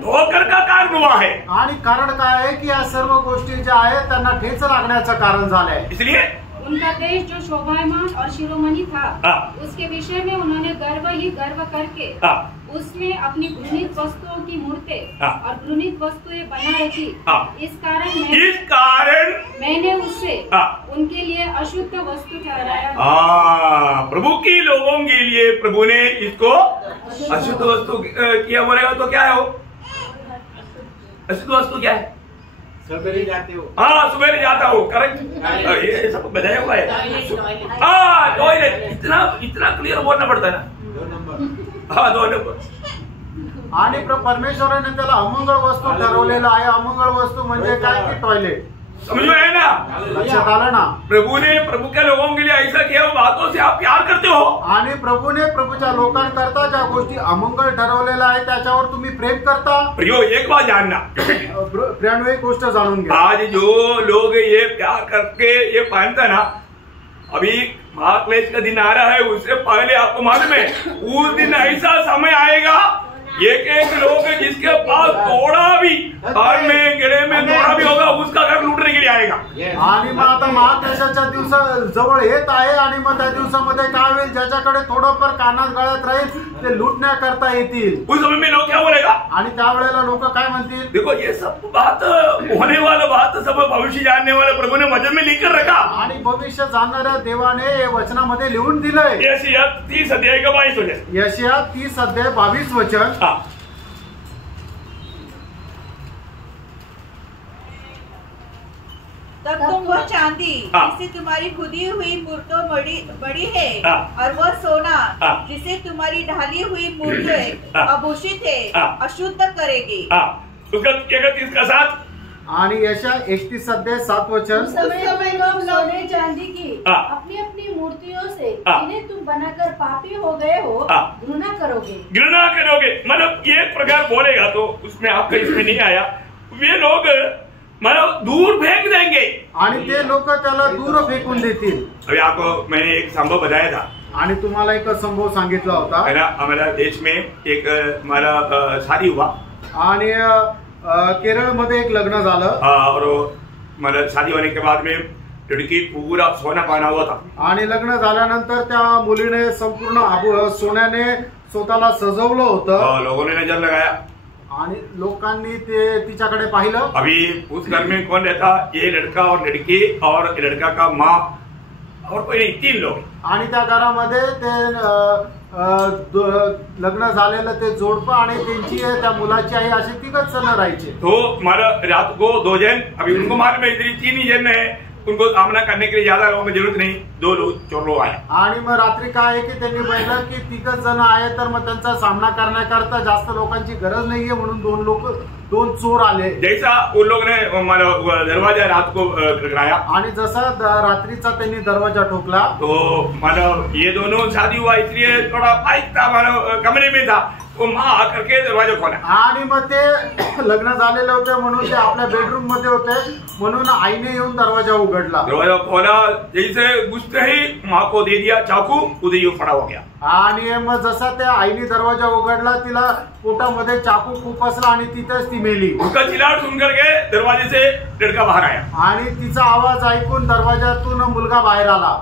ठोकर का कारण हुआ है। आणि कारण काय आहे की या सर्व गोष्टी ज्या आहेत त्यांना ठेच लागण्याचं कारण झालंय। इसलिए उनका देश जो शोभायमान और शिरोमणि था, हाँ। उसके विषय में उन्होंने गर्व ही गर्व करके हाँ। उसमें अपनी घृणित वस्तुओं की मूर्तें हाँ। और घृणित वस्तुएं बना रखी। हाँ। इस कारण मैंने उससे हाँ। उनके लिए अशुद्ध वस्तु ठहराया। प्रभु की लोगों के लिए प्रभु ने इसको अशुद्ध वस्तु किया बोलेगा तो क्या है वो? अशुद्ध वस्तु क्या है? सवेरे जाते हो। हाँ, सवेरे जाता हो, करेक्ट। ये सब बताया हुआ है। हाँ, टॉयलेट इतना क्लियर बोलना पड़ता है ना। 2 नंबर। हाँ, 2 नंबर। आणि परमेश्वराने त्याला अमंगळ वस्तू ठरवलेलं आहे। अमंगळ वस्तू म्हणजे काय की टॉयलेट। समझ में आया ना? लक्षात आलं ना? प्रभु ने प्रभु के लोगों के लिए ऐसा किया, वो बातों से आप प्यार करते हो। आणि प्रभूने प्रभूच्या लोकांकरता ज्या गोष्टी अमंगळ ठरवलेल्या आहे त्याच्यावर तुम्ही प्रेम करता। प्रियो, एक बात जानना, प्रियांनो, एक गोष्ट जाणून घ्या। आज जो लोग ये प्यार करके ये पहनता ना, अभी महाक्लेश का दिन आ रहा है, उससे पहले आपको मालूम है उस दिन ऐसा समय आएगा, एक लोग जिसके पास थोड़ा भी घर में गले में थोड़ा भी होगा उसका घर लूटने के लिए आएगा। आणि मग आता महाक्लेशाच्या दिवस जवळ येत आहे आणि मग त्या दिवसामध्ये काय होईल? ज्याच्याकडे थोडंफार कानात गळ्यात राहील ते लूटण्याकरता येतील। उस समय में लोग क्या बोलेगा? आणि त्यावेळेला लोक काय म्हणतील? देखो, ये सब बात होने वाला बात सब भविष्य जानने वाले प्रभु ने वचन में लिख कर रखा। आणि भविष्य जाणणाऱ्या देवाने हे वचनामध्ये लिहून दिलंय। यशायाह 30 अध्याय का 22 वचन। यशायाह 30 अध्याय 22 वचन। तब तुम वह चांदी हाँ। जिसे तुम्हारी खुदी हुई मूर्तों बड़ी है, हाँ। और वह सोना हाँ। जिसे तुम्हारी ढाली हुई मूर्तें हाँ। आभूषित है, हाँ। अशुद्ध करेगी। उसका 31 का 7। आणि यशायाह 31 अध्याय 7 वचन। उस समय तुम लोग सोने चांदी की हाँ। अपनी अपनी मूर्तियों से हाँ। जिन्हें तुम बनाकर पापी हो गए हो हाँ। घृणा करोगे। मतलब ये प्रकार बोलेगा तो उसमें आपका इसमें नहीं आया, वे लोग मतलब दूर फेंक देंगे आणि ते लोक त्याला दूर फेकून देतील। अभी आपको मैंने एक संभव बताया था, आणि तुम्हाला एक संभव सांगितला होता। है ना। हमारा देश में एक हमारा शादी हुआ आणि केरळमध्ये एक लग्न झालं और मतलब शादी होने के बाद में लड़की पूरा सोना पहना हुआ था। आणि लग्न झाल्यानंतर त्या मुलीने संपूर्ण सोन्याने स्वतःला सजवलं होतं। लोगों ने नजर लगाया आणि लोकांनी ते तिच्याकडे पाहिलं। अभी उस घर में कौन रहता? ये लड़का और लड़की और लड़का का माँ और कोई नहीं, 3 लोग। आणि त्या घरामध्ये ते लग्न झालेलं ते जोडपं आणि त्यांची त्या मुलाची आई असे 3 जण राहायचे। तो हमारा रात को 2 जन, अभी उनको मालूम है 3 ही जन है, उनको सामना करने के लिए ज्यादा लोगों की जरूरत नहीं, 2 चोर लोग आए। आणि मग रात्री काय आहे की त्यांनी पाहिलं की 3 जण आहे, तर मग त्यांचा सामना करण्याकरता जास्त लोकांची गरज नाहीये म्हणून 2 चोर आले। जैसा उन लोग ने दरवाजा रात को खटखटाया आणि जसा रात्रीचा त्यांनी दरवाजा ठोकला तो मतलब ये दोनों शादी हुआ इसलिए थोड़ा पाइप था, मतलब कमरे में था, तो माँ आकर के दरवाजा खोला। आणि मग ते लग्न झालेले होते म्हणून ते आपल्या बेडरूम मध्ये होते म्हणून आईने येऊन दरवाजा उघडला। दरवाजा खोला, जैसे घुसते ही माँ को दे दिया चाकू, उधर ही फड़ा हो गया। आणि मग जसा त्या आईने दरवाजा उघडला तिला पोटामध्ये चाकू खुपसला आणि तिथेच ती मेली। उसका चिल्लाट सुन करके दरवाजे से लड़का बाहर आया आणि तिचा आवाज ऐकून दरवाजातून मुलगा बाहेर आला।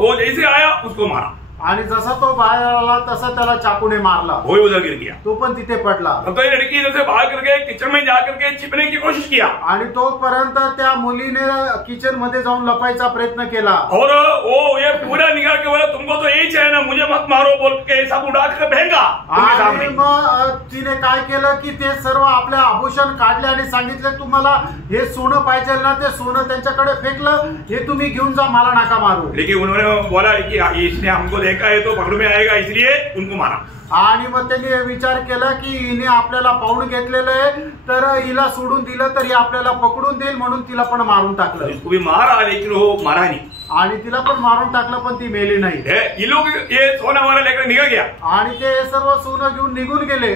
वो जैसे आया उसको मारा आणि जसा तो बाहेर आला तसा त्याला चाकूने मारला। वो उधर गिर गया। तो पण तिथे पडला। तो ये लड़की जैसे बाहर करके किचन में जाकर के छिपने की कोशिश किया आणि तोपर्यंत त्या मुलीने किचन मध्ये जाऊन लपायचा प्रयत्न केला। और वो ये पूरा निकाल के बोला तुमको तो यही चाहिए ना, मुझे मत मारो बोल के सब उड़ा के फेंका उनके सामने। आणि मग तिने काय केलं की ते सर्व आपले आभूषण काढले आणि सांगितले तुम्हाला हे सोनं पाहिजे ना, ते सोनं त्यांच्याकडे फेकलं, हे तुम्ही घेऊन जा, मला नका मारू। लेकिन उन्होंने बोला कि इसने हमको देखा है तो पकड़ में आएगा इसलिए उनको मारा। आणि मग त्यांनी विचार केला की हिने आपल्याला पाहून घेतलेलं आहे, तर हिला सोडून दिलं तर ही आपल्याला पकडून देईल, म्हणून तिला पण मारून टाकलं। इसको भी मारा लेकिन वो मारा नहीं, आणि तिला पण मारून टाकलं पण ती मेली नाही। ये लोग ये सोना वाला लेकर निकल गया आणि ते सर्व सोनं घेऊन निघून गेले।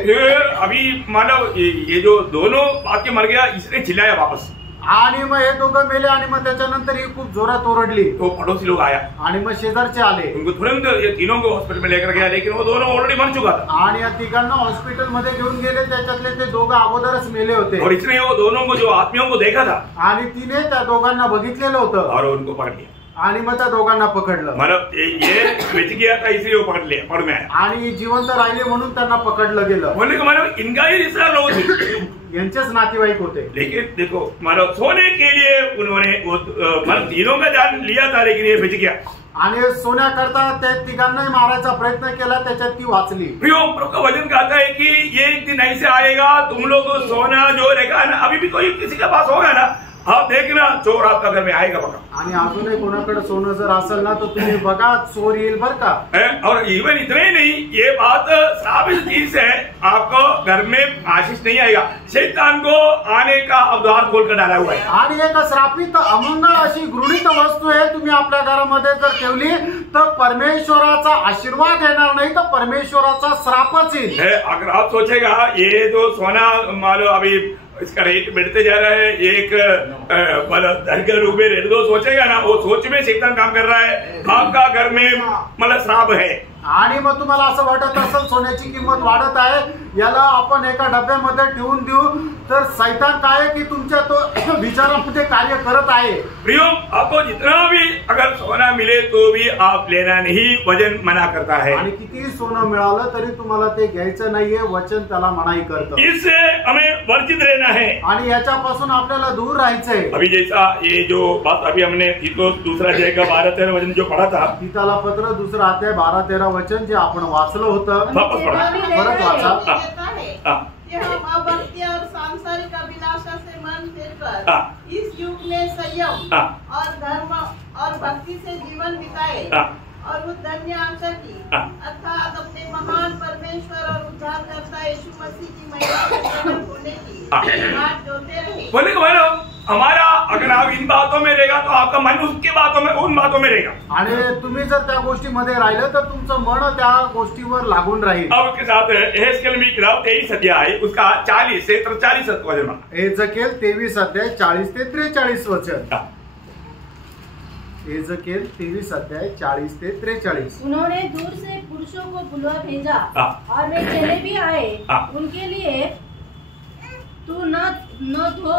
अभी मानव ये जो दोनों बाकी मर गया, इसने चिल्लाया वापस, आणि मग हे दोघं मेले आणि मग त्याच्यानंतर ही खूप जोरात ओरडली। तो पड़ोसी लोग आया आणि मग शेजारचे आले, उनको तुरंत ये तीनों को हॉस्पिटल में लेकर गया, लेकिन वो दोनों ऑलरेडी मर चुका था। आणि या तिघांना हॉस्पिटल मध्ये घेऊन गेले, त्याच्यातले ते दोघं अगोदरच मेले होते। और इसने वो दोनों को जो आदमियों को देखा था आणि तिने त्या दोघांना बघितलेलं होतं और उनको पकड़ लिया। आणि मग त्या दोघांना पकडलं, मतलब ये बेच गया था इसलिए वो पकड़ लिया, पकड़ में आया। आणि जिवंत राहिले म्हणून त्यांना पकडलं गेलं। बोलने का मतलब इनका ही रिश्तेदार लोग थे, यांचेच नातेवाईक होते। लेकिन देखो मतलब सोने के लिए उन्होंने मतलब तीनों का जान लिया था, लेकिन ये बेच गया। आणि सोन्याकरता त्या तिघांनाही मारायचा प्रयत्न केला, त्याच्यात ती वाचली। प्रियो प्रभु का वचन कहता है कि ये एक दिन ऐसे आएगा, तुम लोग सोना जो रहेगा ना, अभी भी कोई किसी के पास होगा ना, आप देखना चोर आपका घर में आएगा बघा। आणि अजूनही कोणाकडे सोनं जर असेल ना, तर तुम्ही बघा चोर येईल बर का। और इवन इतना ही नहीं, ये बात साबित चीज है, आपको घर में आशीष नहीं आएगा, शैतान को आने का द्वार खोलकर डाला हुआ है। आणि एक श्रापित अमंगळ अशी गृहीत वस्तू आहे, तुम्ही आपल्या घरामध्ये जर ठेवली तर परमेश्वराचा आशीर्वाद येणार नाही, तर परमेश्वराचा श्रापच येईल। अगर आप सोचेगा ये जो सोना मालो अभी इसका रेट बढ़ते जा रहा है, एक मतलब रूप में रेट दो सोचेगा ना, वो सोच में शैतान काम कर रहा है, आपका घर में मतलब श्राप है। आणि मग तुम्हाला असं वाटत असेल सोन्याची किंमत वाढत आहे, याला आपण एका डब्यामध्ये ठेवून देऊ, तर सैतान काय की तुमच्या तो विचारांमध्ये कार्य करत आहे। प्रियो आपको जितना भी अगर सोना मिले तो भी आप लेना नहीं, वचन मना करता है। आणि किती सोनं मिळालं तरी तुम्हाला ते घ्यायचं नाहीये, वचन त्याला मनाई करतं। इससे हमें वर्जित रहना है आणि याच्यापासून आपल्याला दूर राहायचंय। अभी जैसा ये जो बात अभी हमने तीतुस दूसरा अध्याय का 12-13 वचन जो पढ़ा था, तीतुसला पत्र दूसरा अध्याय 12-13 वचन जे आपण वाचलं होतं, वापस पढ़ा परत वाचा। कि हम अभक्ति और सांसारिक अभिलाषा से मन फेरकर इस युग में संयम और धर्म और भक्ति से जीवन बिताए और उस धन्य आशा की अर्थात अपने महान परमेश्वर और उद्धारकर्ता यीशु मसीह की महिमा में प्रकट होने की बात जोते रहे। बोले कि भाई हमारा अगर आप इन बातों में रहेगा तो आपका मन उसके बातों में उन बातों में रहेगा। आणि तुम्ही जर त्या गोष्टीमध्ये राहिलं तर तुमचं मन त्या गोष्टीवर लागून राहील। अब उसके साथ एहेजकेल की किताब 23 अध्याय उसका 40 से 43 वचन, एहेजकेल 23 अध्याय 40 से 43 वचन। एहेजकेल 23 अध्याय 40 से 43। उन्होंने दूर से पुरुषों को बुलवा भेजा और वे चले भी आए, उनके लिए तू न धो,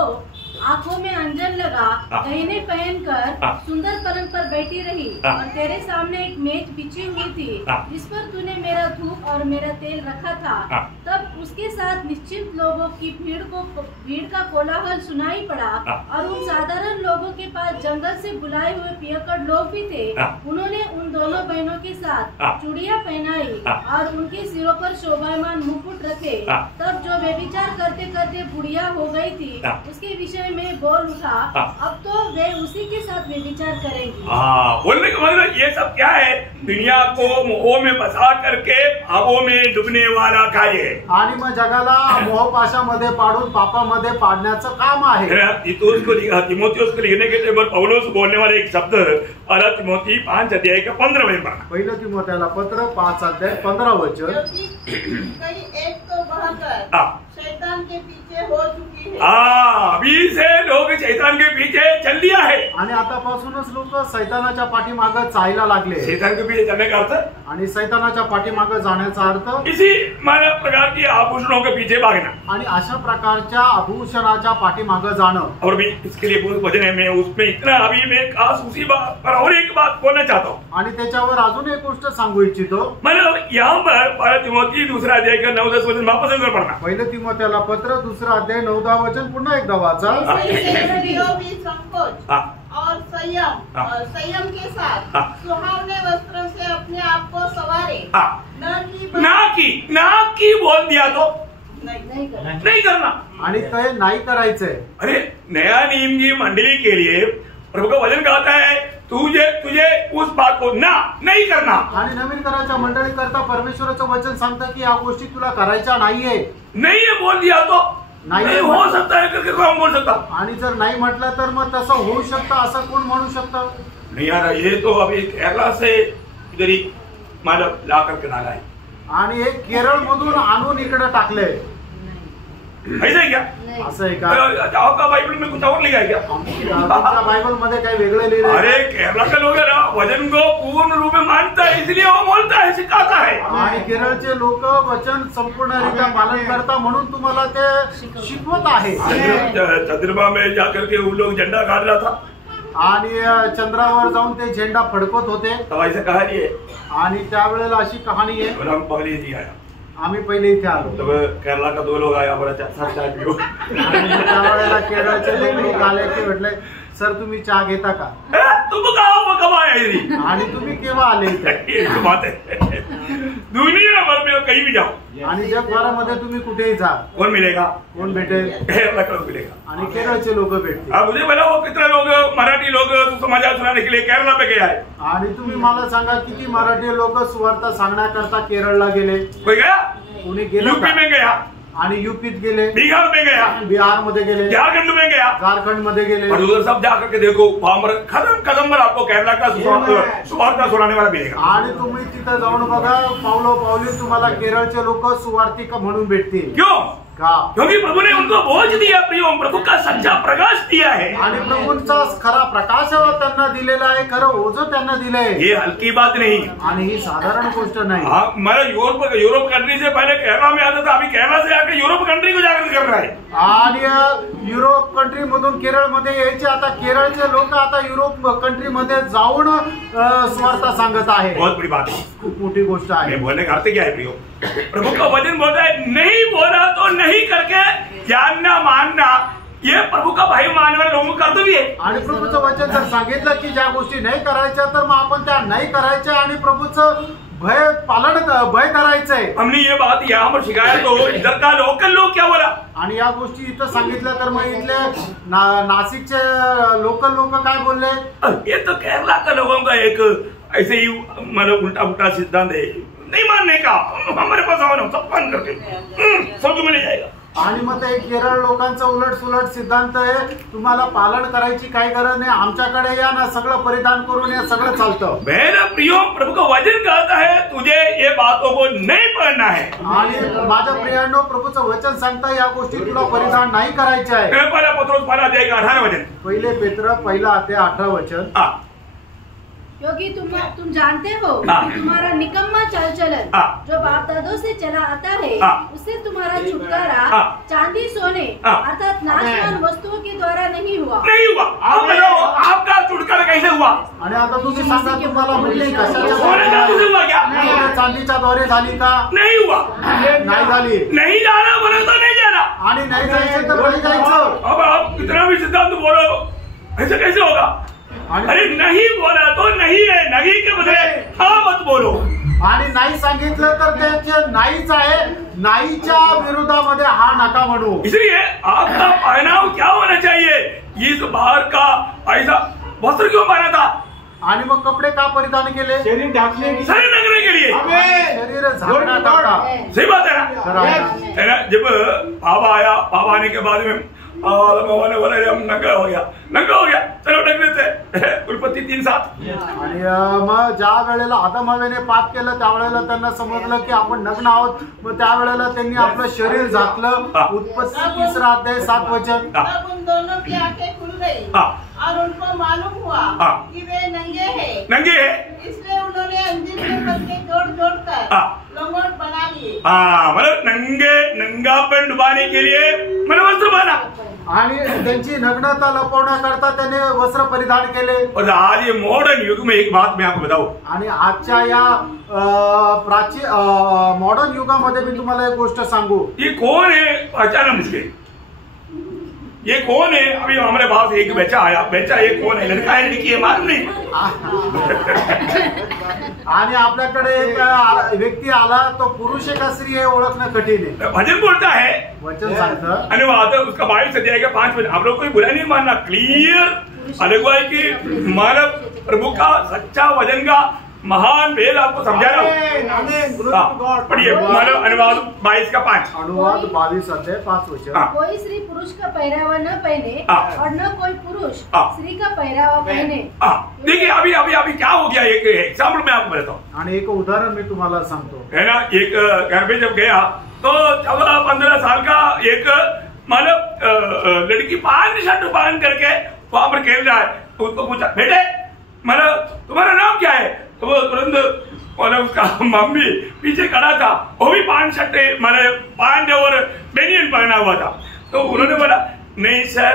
आंखों में अंजन लगा, गहने पहनकर सुंदर पलंग पर बैठी रही और तेरे सामने एक मेज बिछी हुई थी जिस पर तूने मेरा धूप और मेरा तेल रखा था। तब उसके साथ निश्चित लोगों की भीड़ का कोलाहल सुनाई पड़ा और उन साधारण लोगों के पास जंगल से बुलाए हुए पियक्कड़ लोग भी थे। उन्होंने उन दोनों बहनों के साथ चूड़ियां पहनाई और उनके सिरों पर शोभायमान मुकुट रखे। तब जो व्यभिचार करते करते बुढ़िया हो गई थी उसके विषय में बोल उठा, अब तो वे उसी के साथ व्यभिचार करेंगी। बोलने का मतलब ये सब क्या है, दुनिया को मोह में फंसा करके पापों में डूबने वाला कार्य है। आणि मग जगाला मोहपाशामध्ये पाडून पापामध्ये पाडण्याचं काम आहे। तिमोथियुस को लिखने के लिए पौलुस बोलने वाले एक शब्द पहला तिमोथी 5 अध्याय का 15 वचन, पहिलं तिमोथेला पत्र 5 अध्याय 15 वचन। कई एक तो बहकर शैतान के पीछे हो चुकी है। अभी से लोग शैतान के पीछे चल दिया है। आणि आतापासूनच लोक सैतानाच्या पाठीमागे चालायला लागले। शैतान के पीछे चलने का अर्थ आणि सैतानाच्या पाठीमागे जाण्याचा अर्थ इसी प्रकार की आभूषणों के पीछे भागना आणि अशा प्रकारच्या आभूषणाच्या पाठीमागे जाणं। और भी इसके लिए बहुत वचन है, मैं उसमें इतना अभी मैं खास उसी बात पर और एक बात बोलना चाहता हूँ आणि त्याच्यावर अजून एक गोष्ट सांगू इच्छितो। मतलब यहाँ पर पहला तिमोथी दूसरा अध्याय का 9-10 वचन वापस एक बार पढ़ना। पहिलं तिमोथेला पत्र दूसरा अध्याय 9-10 वचन पुन्हा एकदा वाचा। संकोच और संयम के साथ सुहावने ना की बोल दिया तो नहीं करना। आणि ते नाही करायचंय। अरे नया नियम की मंडली के लिए प्रभु का वचन कहता है तुझे उस बात को नहीं करना। आणि नवीन करायच्या मंडळी करता परमेश्वराचं वचन सांगतं की या गोष्टी तुला करायच्या नाहीये। नहीं है बोल दिया तो नहीं हो सकता है करके कौन बोल सकता। आणि जर नाही म्हटलं तर मग तसं होऊ शकतं असं कोण म्हणू शकतं? नहीं आ रहा, ये तो अभी केरला से इधर ही मालव ला करके डाला है। आणि हे केरळ मधून आणून इकडे टाकले। ऐसा है क्या? असं आहे का? आपका बाइबल में कुछ और लिखा है क्या? तुमच्या बायबल मध्ये काही वेगळे लिहिले? अरे केरला के लोग है ना वचन को पूर्ण रूप में मानता है, इसलिए वो बोलता है, सिखाता है। आणि केरळचे लोक वचन संपूर्णरित्या पालन करता म्हणून तुम्हाला ते शिकवत आहे। चंद्रमा में जाकर के वो लोग झंडा गाड़ रहा था आणि चंद्रावर जाऊन ते झेंडा फडकत होते। तब ऐसा कहानी है आणि त्यावेळेला अशी कहाणी आहे। हम पहले ही आया, आम्ही पहिले इथे आलो। तब केरला का 2 लोग आया, बड़ा चाय पियो। त्यावेळेला केरळचे 2 लोक आले की म्हटले सर तुम्ही चहा घेता का? तुम कब आए? आणि तुम्ही केव्हा आले इथे? बात है दुनिया भर में कहीं भी जाओ आणि जगभरामध्ये तुम्ही कुठेही जा, कौन मिलेगा? कोण भेटेल? केरला का मिलेगा। आणि केरळचे लोक भेटतील। अब मुझे बोला वो कितने लोग मराठी लोग समाचार सुनाने के लिए केरला पे गया है? आणि तुम्ही मला सांगा किती मराठी लोक सुवार्ता सांगण्याकरता केरळला गेले? कोई गया? कोणी गेलं यूपी का? में गया, आणि यूपीत गेले, बिहार में गया, बिहार मध्ये गेले, झारखंड में गया, झारखंड मध्ये गेले। और उधर सब जाकर के देखो वहां पर कदम कदम पर आपको केरला का सुवार्ता सुनाने वाला मिलेगा। आणि तुम्ही तिथे जाऊन बघा पावली तुम्हाला केरळचे लोक सुवार्तिक म्हणून भेटतील। क्यों? का? क्योंकि प्रभु ने उनको बोझ दिया, प्रियो प्रभु का सच्चा प्रकाश दिया है। आणि प्रभूंचा खरा प्रकाश त्यांना दिलेला आहे, खरं ओझं त्यांना दिलंय। ये हल्की बात नहीं, आणि ही साधारण गोष्ट नाही। हमारा यूरोप कंट्री से पहले केरला में आता था, अभी केरला से आकर यूरोप कंट्री को जागृत कर रहा है। आणि युरोप कंट्री मधून केरळ मध्ये यायचे, आता केरळचे लोक आता युरोप कंट्री मध्ये जाऊन स्वार्थ सांगत आहे। बहुत बड़ी बात है, खूप मोठी गोष्ट आहे। बोलने का अर्थ क्या है प्रियो? प्रभु का वचन बोलता है नहीं बोला तो नहीं करके जानना मानना, ये प्रभु का भाई मानने वाले लोगों का कर्तव्य है। आणि प्रभूचं वचन जर सांगितलं की ज्या गोष्टी नाही करायच्या तर मग आपण त्या नाही करायच्या आणि प्रभूचं भय करायचंय। हमने ये बात यहाँ पर सिखाया तो इधर का लोकल लोग क्या बोला? आणि या गोष्टी इथं सांगितल्या तर मग इथले नाशिकचे लोकल लोक काय बोलले? ये तो केरला का लोगों का एक ऐसे ही मतलब उल्टा सिद्धांत है, नहीं मानने का। हमारे पास आओ ना, सब बंद करके सब मिल जाएगा। आणि मग ते केरळ लोकांचा उलट सुलट सिद्धांत आहे, तुम्हाला पालन करायची काही गरज नाही, आमच्याकडे या ना, सगळं परिधान करून या, सगळं चालतं। मेरा प्रियो प्रभु का वचन कहता है तुझे ये बातों को नहीं पढ़ना है। आणि माझ्या प्रियांनो प्रभूचं वचन सांगता या गोष्टी तुला परिधान नाही करायच्या आहे। पहला पत्रोस 18 वचन, पहिले पेत्र 1:18 वचन। क्योंकि तुम जानते हो कि तुम्हारा निकम्मा चाल चलन जो बाप दादों से चला आता है उससे तुम्हारा छुटकारा चांदी सोने अर्थात नाशवान वस्तुओं के द्वारा नहीं हुआ। आप बताओ आपका छुटकारा कैसे हुआ? आणि आता तुम्ही सांगा तुम्हाला मुक्ती कशाच्या सोने चांदी हुआ क्या? चांदीच्या द्वारे झाली का? नहीं हुआ, नाही झाली। नहीं जाना बोले तो नहीं जाना, आणि नाही जायचं तर नाही जायचं। अब आप कितना भी सिद्धांत बोलो ऐसे कैसे होगा? अरे नहीं बोला तो नहीं है, नहीं के बदले हाँ मत बोलो। आणि नाही सांगितलं तर त्याचे नाहीच आहे, नाहीच्या विरोधामध्ये हा नका म्हणू। इसलिए आपका पहनाव क्या होना चाहिए? इस बाहर का ऐसा वस्त्र क्यों पहना था? आणि मग कपडे का परिधान केले? शरीर ढकने के लिए, शरीर झाकण्याकरता। सही बात है ना? जब पापा आया, पापा आने के बाद में हम नंगा हो गया, चलो ढक देते। उत्पत्ती 3:7। आणि मग ज्या वेळेला आदम हवेने पाप केलं त्यावेळेला त्यांना समजलं की आपण नग्न आहोत, मग त्यावेळेला त्यांनी आपलं शरीर झाकलं। उत्पत्ती 3:7 वचन। तब उन दोनों की आंखें खुल गई और उनको मालूम हुआ कि वे नंगे हैं, इसलिए उन्होंने अंजीर के पत्ते जोड़ कर लंगोट बना लिए। मतलब नंगापन डुबाने के लिए मैंने वस्त्र बना, आणि त्यांची नग्नता लपवण्याकरता त्याने वस्त्र परिधान केले। और आज ये मॉडर्न युग में एक बात मैं आपको बताऊं, आणि आजच्या या मॉडर्न युगामध्ये मी तुम्हाला एक गोष्ट सांगू। ये कौन है पहचानना मुश्किल। ये कौन है? अभी हमारे पास एक बच्चा आया, बच्चा ये कौन है? लड़का है लड़की है मालूम नहीं। आणि आपल्याकडे एक व्यक्ती आला, तो पुरुष आहे का स्त्री आहे ओळखणं कठीण आहे. भजन बोलता है, वचन सांगतं अनुवाद उसका 22 अध्याय का 5 मिनट. आप लोग कोई बुरा नहीं मानना, क्लियर अलग है कि मानव प्रभु का सच्चा वचन का महान भेद आपको समझाया. पढ़िए मानव अनुवाद 22 का 5. अनुवाद 22 अध्याय 5 वचन. कोई स्त्री पुरुष का पहरावा न पहने और न कोई पुरुष स्त्री का पहरावा पहने. देखिए अभी अभी अभी क्या हो गया, एक एग्जाम्पल मैं आपको बताता हूँ. आणि एक उदाहरण मी तुम्हाला सांगतो. है ना, एक घर में जब गया तो 14-15 साल का एक मतलब लड़की पान शर्ट पहन करके वहां पर खेल रहा है. तो उसको पूछा, बेटे मतलब तुम्हारा नाम क्या है? तो वो तुरंत मतलब उसका मम्मी पीछे खड़ा था, वो भी पान शर्ट मतलब पान और बेनियन पहना हुआ था. तो उन्होंने बोला, नहीं सर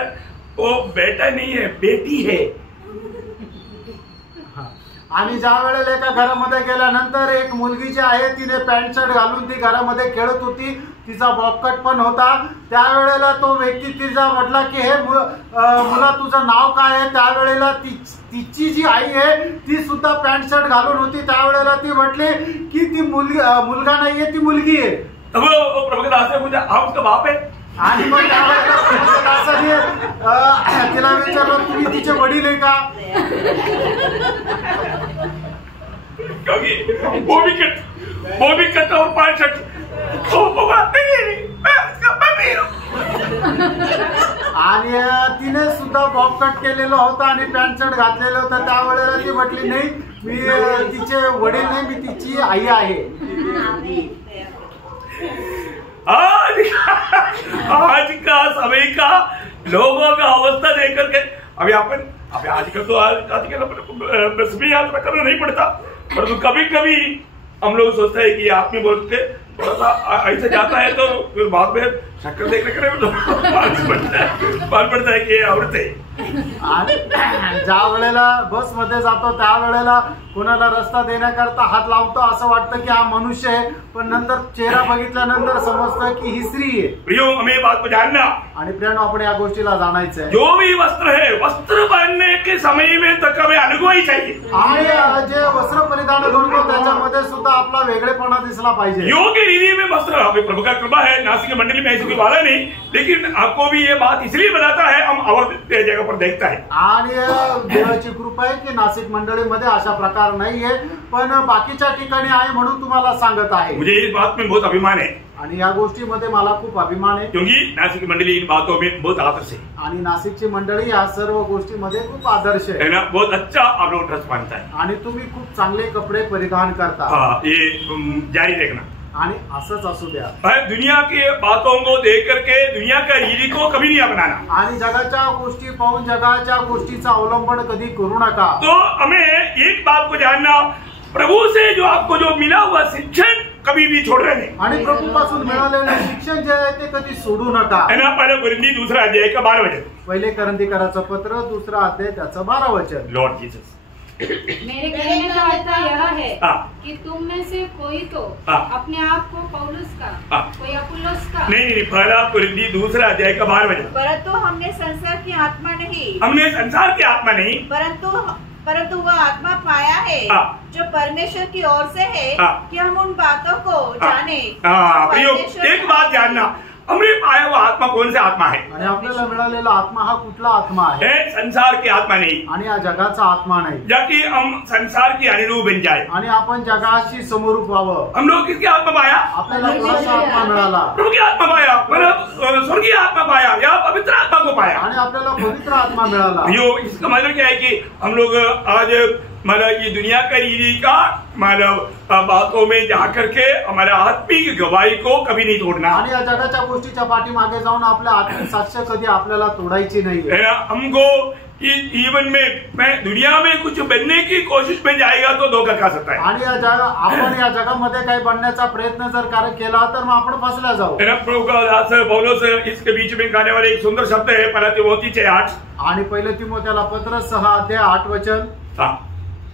वो बेटा नहीं है, बेटी है. आणि ज्या वेळेला एका घरामध्ये गेल्यानंतर एक मुलगी जी आहे तिने पॅन्ट शर्ट घालून ती घरामध्ये खेळत होती, तिचा बॉबकट पण होता. त्यावेळेला तो व्यक्ती तिचा म्हटला की हे मुला तुझं नाव काय आहे? त्यावेळेला तिची जी आई आहे ती सुद्धा पॅन्ट शर्ट घालून होती. त्यावेळेला ती म्हटली की ती मुलगा नाहीये, ती मुलगी आहे. प्रभुदास ने पूछा, आप उसका बाप है? आणि मग त्यावेळेला तिला विचारलं, तुम्ही तिचे वडील आहे का? क्योंकि वो भी कट और पांच शर्ट. आणि तिने सुद्धा बॉब कट केलेलं होतं आणि पॅन्ट शर्ट घातलेलं होतं. त्यावेळेला ती म्हटली, नाही मी तिचे वडील नाही, मी तिची आई आहे. आज का समय का लोगों का अवस्था देख करके अभी आजकल तो बस भी याद करना नहीं पड़ता, परंतु कभी कभी हम लोग सोचते हैं कि आदमी बोल के थोड़ा सा ऐसे जाता है तो फिर बाद में शक्कर देखने के मालूम पड़ता है कि औरत है. ज्या वेळेला बस मध्ये जातो त्यावेळेला कोणाला रस्ता देण्याकरता हात लावतो, असं वाटतं की हा मनुष्य आहे, पण नंतर चेहरा बघितल्यानंतर समजतं की ही स्त्री आहे. प्रियो हमें बात को जानना. आणि प्रियानो आपण या गोष्टीला जाणायचं आहे. जो भी वस्त्र है, वस्त्र पहनने के समय में तक हमें अनुभव ही चाहिए. आणि जे वस्त्र परिधान करतो त्याच्यामध्ये सुद्धा आपला वेगळेपणा दिसला पाहिजे. योग्य रीति में वस्त्र, हमें प्रभु का कृपा है, नासिक मंडली में ऐसी कोई वाला नहीं, लेकिन आपको भी ये बात इसलिए बताता है, हम और जगह पर देखता है. आणि देवाची कृपा आहे की नाशिक मंडळीमध्ये अशा प्रकार नाहीये, पण बाकीच्या ठिकाणी आहे म्हणून तुम्हाला सांगत आहे. मुझे इस बात में बहुत अभिमान है. आणि या गोष्टीमध्ये मला खूप अभिमान आहे, क्योंकि नासिक मंडली इन बातों में बहुत आदर्श है. आणि नाशिकची मंडळी या सर्व गोष्टीमध्ये खूप आदर्श आहे ना. बहुत अच्छा आप लोग ड्रेस पहनता है आणि तुम्ही खूप चांगले कपडे परिधान करता. ये जारी देखना. आणि असंच असू द्या. दुनिया की बातों को देख करके दुनिया का रीति को कभी नहीं अपनाना. आणि जगाच्या गोष्टी पाहून जगाच्या गोष्टीचा अवलंबन कधी करू नका. तो हमें एक बात को जानना, प्रभु से जो आपको जो मिला हुआ शिक्षण कभी भी छोड़ना नहीं. आणि प्रभू पासून मिळालेले शिक्षण जे आहे ते कधी सोडू नका. है ना. पहले कोरिंथी 2 अध्याय का 12 वचन. पहिले कोरिंथीकराचं पत्र 2 अध्याय त्याचं 12 वचन. लॉर्ड जीसस, मेरे कहने का अर्थ यह है कि तुम में से कोई तो अपने आप को पौलुस का, कोई अपुल्लोस का. नहीं, पहला कोरिंथी 2 अध्याय का 12 वचन. परंतु हमने संसार की आत्मा नहीं, हमने संसार की आत्मा नहीं, परंतु वह आत्मा पाया है जो परमेश्वर की ओर से है कि हम उन बातों को जाने. एक बात जानना, हमने पाया हुआ आत्मा कौन सा आत्मा है? आणि आपल्याला मिळालेला आत्मा हा कुठला आत्मा आहे? संसार की आत्मा नहीं, आणि हा जगाचा आत्मा नाही, जाकि हम संसार की अनुरूप बन जाए आणि आपण जगाशी समरूप व्हावं. हम लोग किसकी आत्मा पाया? आपल्याला कोणाचा आत्मा मिळाला? प्रभु की आत्मा पाया, मतलब स्वर्गीय आत्मा पाया या पवित्र आत्मा को पाया. आणि आपल्याला पवित्र आत्मा मिळाला. यो इसका मतलब क्या है कि हम लोग आज मतलब ये दुनिया का रीति का मतलब बातों में जाकर के हमारा आत्मिक गवाही को कभी नहीं तोड़ना. आणि या जगाच्या गोष्टीच्या पाठीमागे जाऊन आपल्या आत्मिक साक्ष्य कधी आपल्याला तोडायची नाही. हमको इस जीवन में दुनिया में कुछ बनने की कोशिश में जाएगा तो धोखा खा सकता है. आणि आपण या जगामध्ये काही बनण्याचा प्रयत्न जर केला तर मग आपण फसल्या जाऊ. प्रभु का दास पौलुस इसके बीच में गाने वाले एक सुंदर शब्द है, पहला तिमोथी 6:8. आणि पहिले तिमोथेला पत्र 6 अध्याय 8 वचन.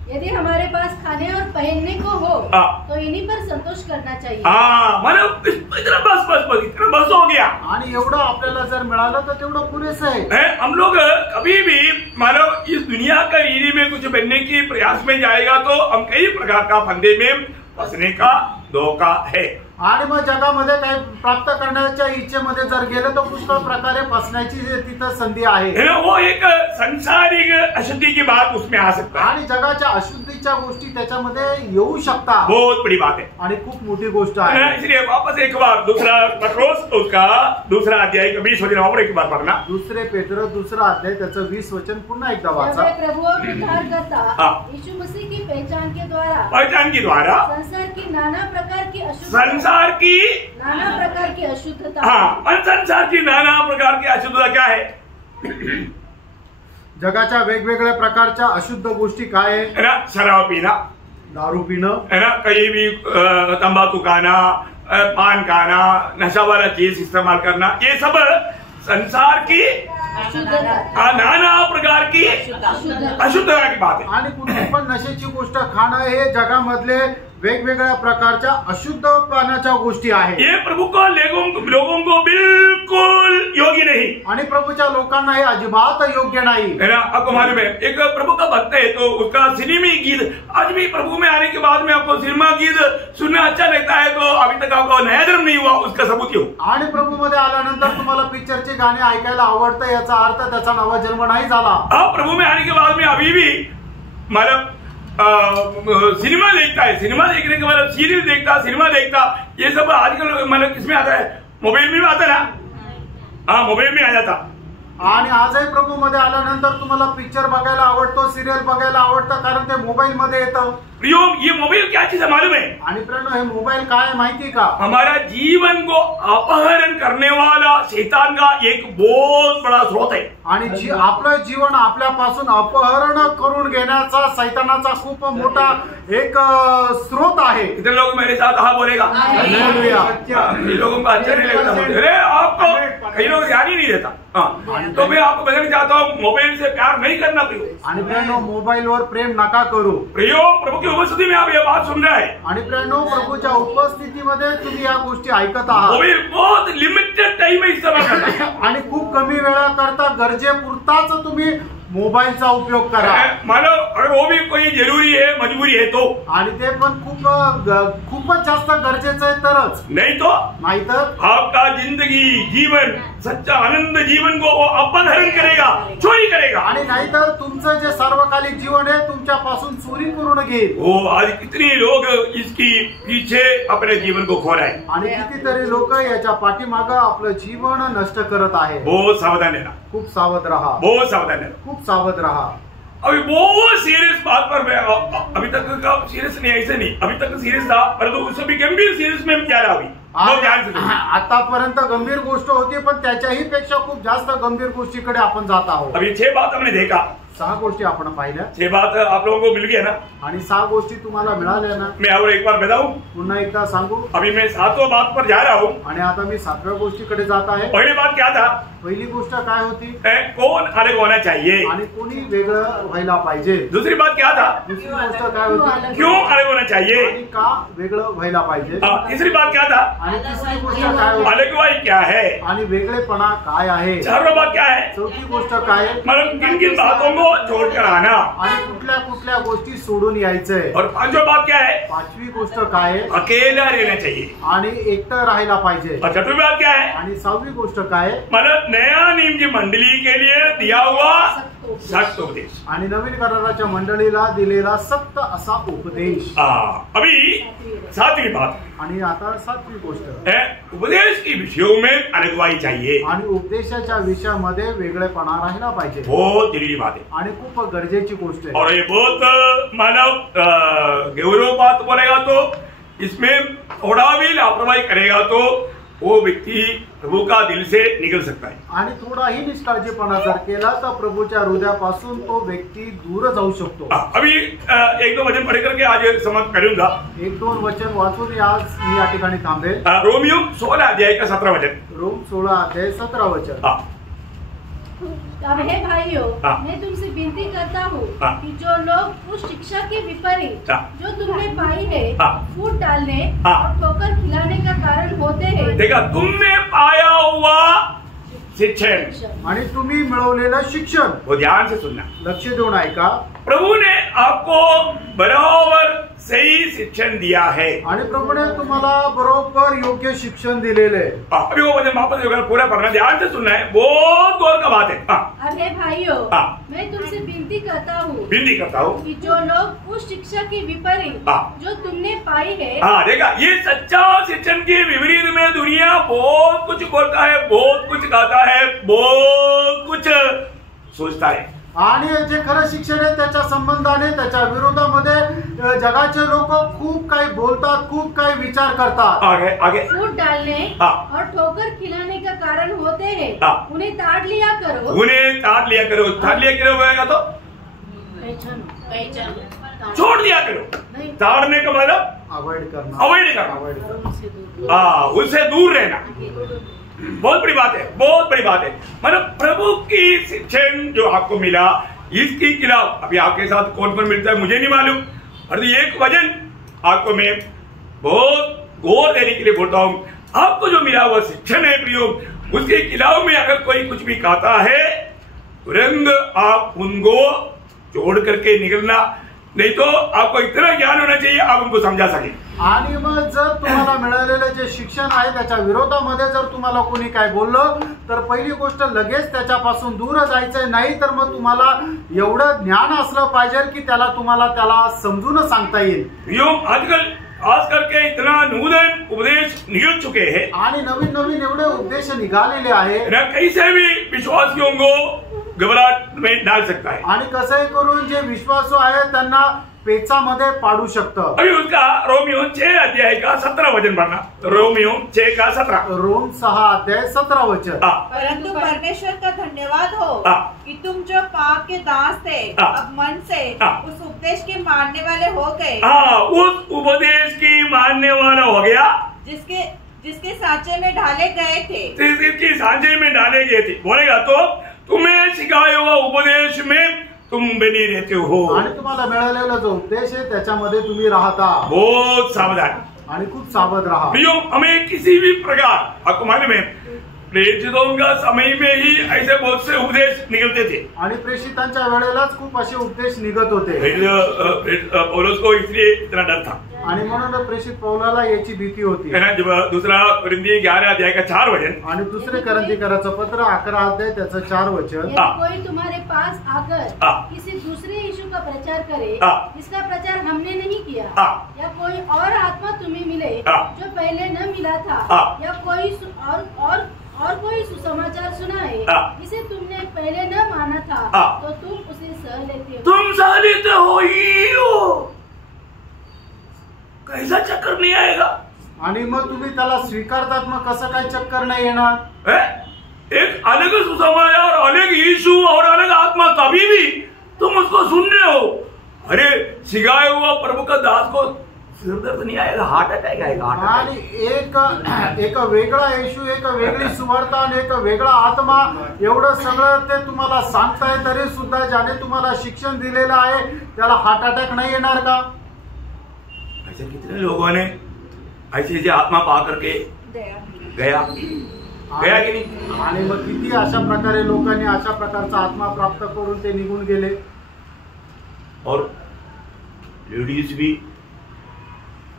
यदि हमारे पास खाने और पहनने को हो तो इन्हीं पर संतोष करना चाहिए। इतना बस इतना बस हो गया। आणि एवढं आपल्याला जर मिळालं तर तेवढं पुरेसं आहे। हम लोग कभी भी मानो इस दुनिया का रीति में कुछ बनने की प्रयास में जाएगा तो हम कई प्रकार का फंदे में फंसने का धोखा है। आणि मग जगामध्ये काही प्राप्त करण्याच्या इच्छेमध्ये जर गेलं तर पुष्कळ प्रकारे फसण्याची तिथं संधी आहे। वो एक सांसारिक अशुद्धि की बात उसमें आ सकता है आणि जगाच्या अशुद्धीच्या गोष्टी त्याच्यामध्ये येऊ शकतात। बहुत बड़ी बात है आणि खूप मोठी गोष्ट आहे। इसलिए वापस एक बार दूसरा पत्रोस उसका दूसरा अध्याय का 20 वचन और एक बार पढ़ना। दुसरे पेत्र दूसरा अध्याय त्याचं 20 वचन पुन्हा एकदा वाचा। प्रभु और उद्धारकर्ता यीशु मसीह की पहचान के द्वारा संसार की नाना प्रकार की अशुद्धता संसार की नाना प्रकार की अशुद्धता क्या है? जगाच्या वेगवेगळ्या प्रकारच्या अशुद्ध गोष्टी काय आहे? शराब पीना, दारू पीणं, है ना, कहीं भी तंबाकू खाना, पान खाना, नशा वाला चीज इस्तेमाल करना, ये सब संसार की नाना प्रकार की अशुद्धता की बात है। आणि कुठली पण नशेची गोष्ट खाणं हे जगामधले वेगवेगळ्या प्रकारच्या अशुद्ध पानाच्या गोष्टी आहेत। ये प्रभु को लोगों को बिल्कुल योग्य नहीं। आणि प्रभूच्या लोकांना हे अजिबात योग्य नाही, है ना। आपको मालूम है एक प्रभु का भक्त है तो उसका सिनेमी गीत आज भी प्रभु में आने के बाद में आपको सिनेमा गीत सुनना अच्छा लगता है तो अभी तक आपको नया जन्म नहीं हुआ, उसका सबूत क्यों? आणि प्रभू मध्ये आल्यानंतर तुम्हाला पिक्चरचे गाणे ऐकायला आवडतं, याचा अर्थ त्याचा नवा जन्म नाही झाला। प्रभु में आने के बाद में अभी भी मतलब सिनेमा देखता है, सिनेमा देखने के बाद सीरियल देखता, सिनेमा देखता, ये सब आजकल मतलब किसमें आता है? मोबाइल में आता ना, मोबाइल में आ जाता। आणि आजही प्रभू मध्ये आल्यानंतर तुम्हाला पिक्चर बघायला आवडतो, सिरियल बघायला आवडतं, कारण ते मोबाईल मध्ये येतं। ये मोबाइल क्या चीज है मालूम है? आणि प्रियो हे मोबाईल काय माहिती का? हमारा जीवन को अपहरण करने वाला शैतान का एक बहुत बड़ा स्रोत है। आणि आपलं जीवन आपल्यापासून अपहरण करून घेण्याचा सैतानाचा खूप मोठा एक स्रोत आहे। इतने लोग मेरे साथ हाँ बोलेगा, लोगों को अच्छा नहीं लगता, अरे आपको कई लोग ध्यान ही नहीं देता। तो मैं आपको बताना चाहता हूँ मोबाइल से प्यार नहीं करना प्रियो। आणि प्रियो मोबाईलवर प्रेम नका करू। प्रियो प्रभु की उपस्थिति में आप ये बात सुन रहे हैं। आणि प्रियो प्रभूच्या उपस्थितीमध्ये तुम्ही या गोष्टी ऐकत आहात। मोबाइल बहुत लिमिटेड टाइम में इस्तेमाल करना आणि खूप कमी वेळा करता गरजेपुरताच तुम्ही मोबाईलचा उपयोग करा। मानो अगर वो भी कोई जरूरी है, मजबूरी है तो, आणि ते पण खूपच जास्त गरजेचं आहे तरच, नहीं तो नाहीतर आपका जिंदगी जीवन सच्चा आनंद जीवन को वो अपहरण करेगा, चोरी करेगा। आणि नाहीतर तुमचं जे सार्वकालिक जीवन आहे तुमच्यापासून चोरी करून घेईल। वो आज कितने लोग इसकी पीछे अपने जीवन को खो रहे हैं आणि कितीतरी लोक याच्या पाठीमागं आपलं जीवन नष्ट करत आहे। बहुत सावधान रहना, खूप सावध रहा, बहुत सावधान रहना, खूप सावध रहा। अभी बहुत सीरियस बात पर मैं अभी तक का सीरियस नहीं, ऐसे नहीं, अभी तक सीरियस था परंतु उससे भी गंभीर सीरियस में क्या रहा अभी आतापर्यंत गंभीर गोष्ट होती पण त्याच्याही पेक्षा खूप जास्त गंभीर गोष्टीकडे आपण जात आहोत। अभी 6 बात हमने देखा, 6 गोष्टी आपण पाहिल्या। 6 बात आप लोगों को मिल गया ना? आणि 6 गोष्टी तुम्हाला मिळाल्या ना? मैं और एक बार बताऊं, पुन्हा एकदा सांगू। अभी मैं 7वां बात पर जा रहा हूँ आणि आता मी 7व्या गोष्टीकडे जात आहे। पहली बात क्या था? पहिली गोष्ट काय होती? कौन अलग होना चाहिए आणि कोणी वेगळं व्हायला पाहिजे। दूसरी बात क्या था? दुसरी गोष्ट काय होती? क्यों अलग होना चाहिए आणि का वेगळं व्हायला पाहिजे। तीसरी बात क्या था? आणि तिसरी गोष्ट काय होती? अलगवाई क्या है आणि वेगळेपणा काय आहे। चारवी बात क्या है? चौथी गोष्ट काय? मतलब किन किन बातों को छोड़कर आना आणि कुठल्या कुठल्या गोष्टी सोडून यायचंय। और पांचवी बात क्या है? पाचवी गोष्ट काय? अकेला रहना चाहिए आणि एकटं राहायला पाहिजे। और छठवीं बात क्या है? आणि 6वी गोष्ट काय? मतलब नया नियम की मंडली के लिए दिया हुआ सख्त उपदेश आणि नवीन कराराच्या मंडळीला दिलेला सक्त असा उपदेश। अभी 7वीं बात आणि आता 7वी गोष्ट है उपदेश के विषयों में अलगवाई चाहिए आणि उपदेशाच्या विषयामध्ये वेगळेपणा राहिला पाहिजे। बहुत जरूरी बात है आणि खूप गरजेची गोष्ट आहे। और ये बहुत मानव गौरव बात बोलेगा तो इसमें थोड़ा भी लापरवाही करेगा तो वो व्यक्ति प्रभु का दिल से निकल सकता है। आणि थोडाही निष्काळजीपणा जर केला तर प्रभूच्या हृदयापासून तो व्यक्ती दूर जाऊ शकतो। अभी 1-2 वचन पढ़ करके आज समाप्त करूंगा। 1-2 वचन वाचून आज मी या ठिकाणी थांबेल। रोमियो 16 अध्याय का 17 वचन। रोम 16 अध्याय 17 वचन। अब हे भाइयों, हाँ। मैं तुमसे विनती करता हूँ हाँ। कि जो लोग उस शिक्षा के विपरीत हाँ। जो तुमने पाई है हाँ। फूट डालने हाँ। और ठोकर खिलाने का कारण होते हैं। देखा, तुमने पाया हुआ शिक्षण, आणि तुम्ही मिळवलेलं शिक्षण, वो ध्यान से सुनना। लक्ष देऊन ऐका। प्रभु ने आपको बराबर सही शिक्षण दिया है। आणि प्रभूने तुम्हाला बरोबर योग्य शिक्षण दिलेले आहे। अभी वो वचन वापस जो पूरा पढ़ना, ध्यान से सुनना है, बहुत गौर का बात है। अब हे भाइयों, हाँ। मैं तुमसे विनती करता हूँ विनती करता हूँ कि जो लोग उस शिक्षा के विपरीत हाँ। जो तुमने पाई है हाँ, देखा, ये सच्चा शिक्षण के विपरीत में दुनिया बहुत कुछ बोलता है, बहुत कुछ कहता है, बहुत कुछ सोचता है। आणि जे खरं शिक्षण आहे त्याच्या संबंधाने त्याच्या विरोधामध्ये जगाचे लोक खूप काही बोलतात, खूप काही विचार करतात। आगे आगे फूट डालने हाँ। और ठोकर खिलाने का कारण होते हैं। हाँ। उन्हें ताड़ लिया करो। उन्हें ताड़ लिया करो। ताड़ लिया करो होगा तो छोड़ दिया करो। नहीं। ताड़ने का मतलब अवॉइड करना, अवॉइड करना, अवॉइड करना। हाँ, उससे दूर रहना। बहुत बड़ी बात है, बहुत बड़ी बात है। मतलब प्रभु की शिक्षण जो आपको मिला, इसके खिलाफ अभी आपके साथ कौन कौन मिलता है मुझे नहीं मालूम, और एक वचन आपको मैं बहुत गौर देने के लिए बोलता हूँ। आपको जो मिला हुआ शिक्षण है प्रियो, उसके खिलाफ में अगर कोई कुछ भी कहता है, तुरंत आप उनको छोड़ करके निकलना, नहीं तो आपको इतना ज्ञान होना चाहिए आप उनको समझा सके। आणि मग जर तुम्हाला मिळालेलं जे शिक्षण आहे त्याच्या विरोधामध्ये जर तुम्हाला कोणी काय बोललं तर पहिली गोष्ट लगेच त्याच्यापासून दूर जायचंय, नाही तर मग तुम्हाला एवढं ज्ञान असलं पाहिजे की तुम्हाला त्याला समजून सांगता येईल। आजकल आज करके इतना नूतन उपदेश निकल चुके हैं आणि नवीन नवीन एवढे उपदेश निघालेले आहे, कैसे भी विश्वासियों को घबराहट में डाल सकता है। आणि कसंही करून जे विश्वासू आहे त्यांना पेचामध्ये पाडू शकतं। अभी उसका रोमियो 6 अध्याय का 17 वचन पढ़ना। रोमियो 6 का 17। रोम 6 अध्याय 17 वचन। परंतु परमेश्वर का धन्यवाद हो कि तुम जो पाप के दास थे अब मन से उस उपदेश के मानने वाले हो गए। उस उपदेश की मानने वाला हो गया जिसके सांचे में ढाले गए थे। जिसकी सांचे में डाले गए थे। बोलेगा तो तुम्हें सिखाया हुआ उपदेश में तुम बनी रहते हो, आणि तुम्हाला मिळालेला जो उपदेश आहे त्याच्यामध्ये तुम्ही राहता। बहुत सावधान आणि खूप सावध राहा। प्रियो, हमें किसी भी प्रकार, आपको मालूम है प्रेषितों का समय में ही ऐसे बहुत से उपदेश निकलते थे, आणि प्रेषितांच्या वेळेलाच खूप असे उपदेश निघत होते। पौलुस को इसलिए इतना डर था, आणि म्हणून प्रेषित पौलाला याची भीती होती। जब दूसरा कोरिन्थी 11 अध्याय का 4 वचन, आणि दुसरे कोरिन्थीकराचं पत्र 11 अध्याय त्याचं 4 वचन। यदि कोई तुम्हारे पास आकर किसी दूसरे यीशु का प्रचार करे जिसका प्रचार हमने नहीं किया, या कोई और आत्मा तुम्हें मिले जो पहले न मिला था, या कोई और कोई सुसमाचार सुनाए जिसे तुमने पहले न माना था, तो तुम उसे सह लेते हो। तुम सह लेते हो। कैसा चक्कर नहीं आएगा? आणि मग तुम्ही त्याला स्वीकारतात, मग कसं काय चक्कर नाही येणार? एक अलग सुसमाचार, अलग यीशु और अलग आत्मा, तभी भी तुम उसको सुन रहे हो। अरे सिखाया हुआ प्रभु का दास को सिरदर्द नहीं आएगा, हार्ट अटैक आएगा। आणि एक वेगळा येशू, एक वेगळी सुवार्ता आणि एक वेगळा आत्मा, एवढं सगळं ते तुम्हाला सांगताय तरी सुद्धा ज्याने तुम्हाला शिक्षण दिलेलं आहे त्याला हार्ट अटॅक नाही येणार का? ऐसे कितने लोगों ने ऐसे आत्मा पा करके गया की नहीं? आणि मग किती अशा प्रकारे लोकांनी अशा प्रकारचा आत्मा प्राप्त करून ते निघून गेले। और लेडीज भी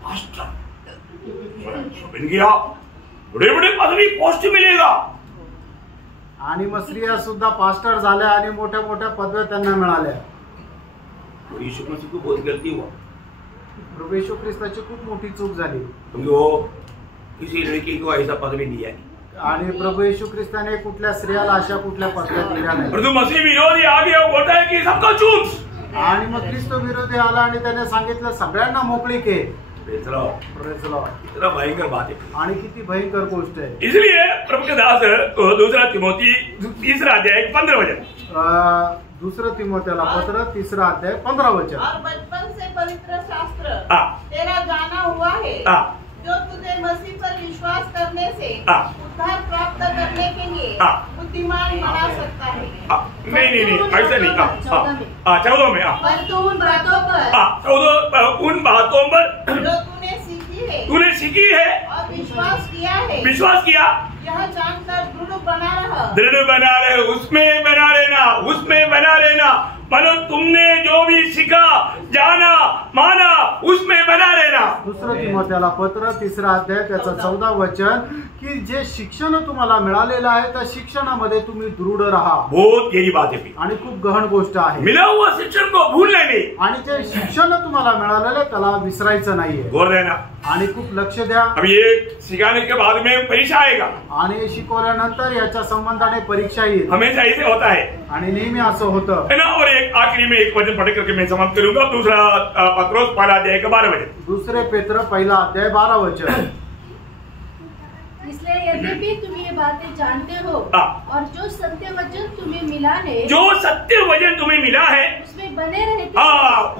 बन गया, बड़े बड़े पदवी पोस्ट मिलेगा। आणि मग स्त्रिया सुद्धा पास्टर झाल्या आणि मोठ्या मोठ्या पदव्या त्यांना मिळाल्या। यीशु मसीह को बहुत गलती हुआ, प्रभू येशू ख्रिस्ताची खूप मोठी चूक झाली, क्योंकि वो किसी लड़की को ऐसा पदवी दिया नहीं। आणि प्रभू येशू ख्रिस्ताने कुठल्या स्त्रियाला अशा कुठल्या पदव्या दिल्या नाही। परंतु मसीह विरोधी आ गया, बोलता है कि सबको चूज। आणि मग ख्रिस्त विरोधी आला आणि त्याने सांगितलं सगळ्यांना मोकळीक आहे। Praise Lord. इतना भयंकर बात है, आणि किती भयंकर गोष्ट आहे। इसलिए प्रभु के दास दूसरा तिमोथी 3 अध्याय 15 वचन, दूसरा तिमोथेला पत्र 3 अध्याय 15 वचन। और बचपन से पवित्र शास्त्र तेरा जाना हुआ है, जो तुझे मसीह पर विश्वास करने से उद्धार प्राप्त करने के लिए बुद्धिमान बना सकता है। नहीं ऐसा नहीं। 14 में परंतु उन बातों पर 14 उन बातों पर जो तूने सीखी है और विश्वास किया यह जानकर दृढ़ बना रहे, उसमें बना रहना। मतलब तुमने जो भी सीखा, जाना, माना, उसमें बना रहना। दुसरं तिमोथेला पत्र 3 अध्याय त्याचं 14 वचन की जे शिक्षण तुम्हाला मिळालेलं आहे त्या शिक्षणामध्ये तुम्ही दृढ राहा। बहुत गहरी बात है आणि खूप गहन गोष्ट आहे। मिला हुआ शिक्षण को भूलना नहीं। आणि जे शिक्षण तुम्हाला मिळालेलं त्याला विसरायचं नाहीये। गौर रहना आणि खूप लक्ष द्या। अब ये सिखाने के बाद में परीक्षा आएगा आणि शिकवल्यानंतर याच्या संबंधाने परीक्षा येईल। हमेशा ऐसे होता है आणि नेहमी असं होतं है ना। और एक आखिरी में एक वचन पढ़ करके मैं समाप्त करूंगा। दूसरा पत्रोस 1 अध्याय का 12 वचन। दूसरे पेत्र 1 अध्याय 12 वचन। इसलिए यद्यपि तुम ये बातें जानते हो और जो सत्य वचन तुम्हें मिला है उसमें बने रहते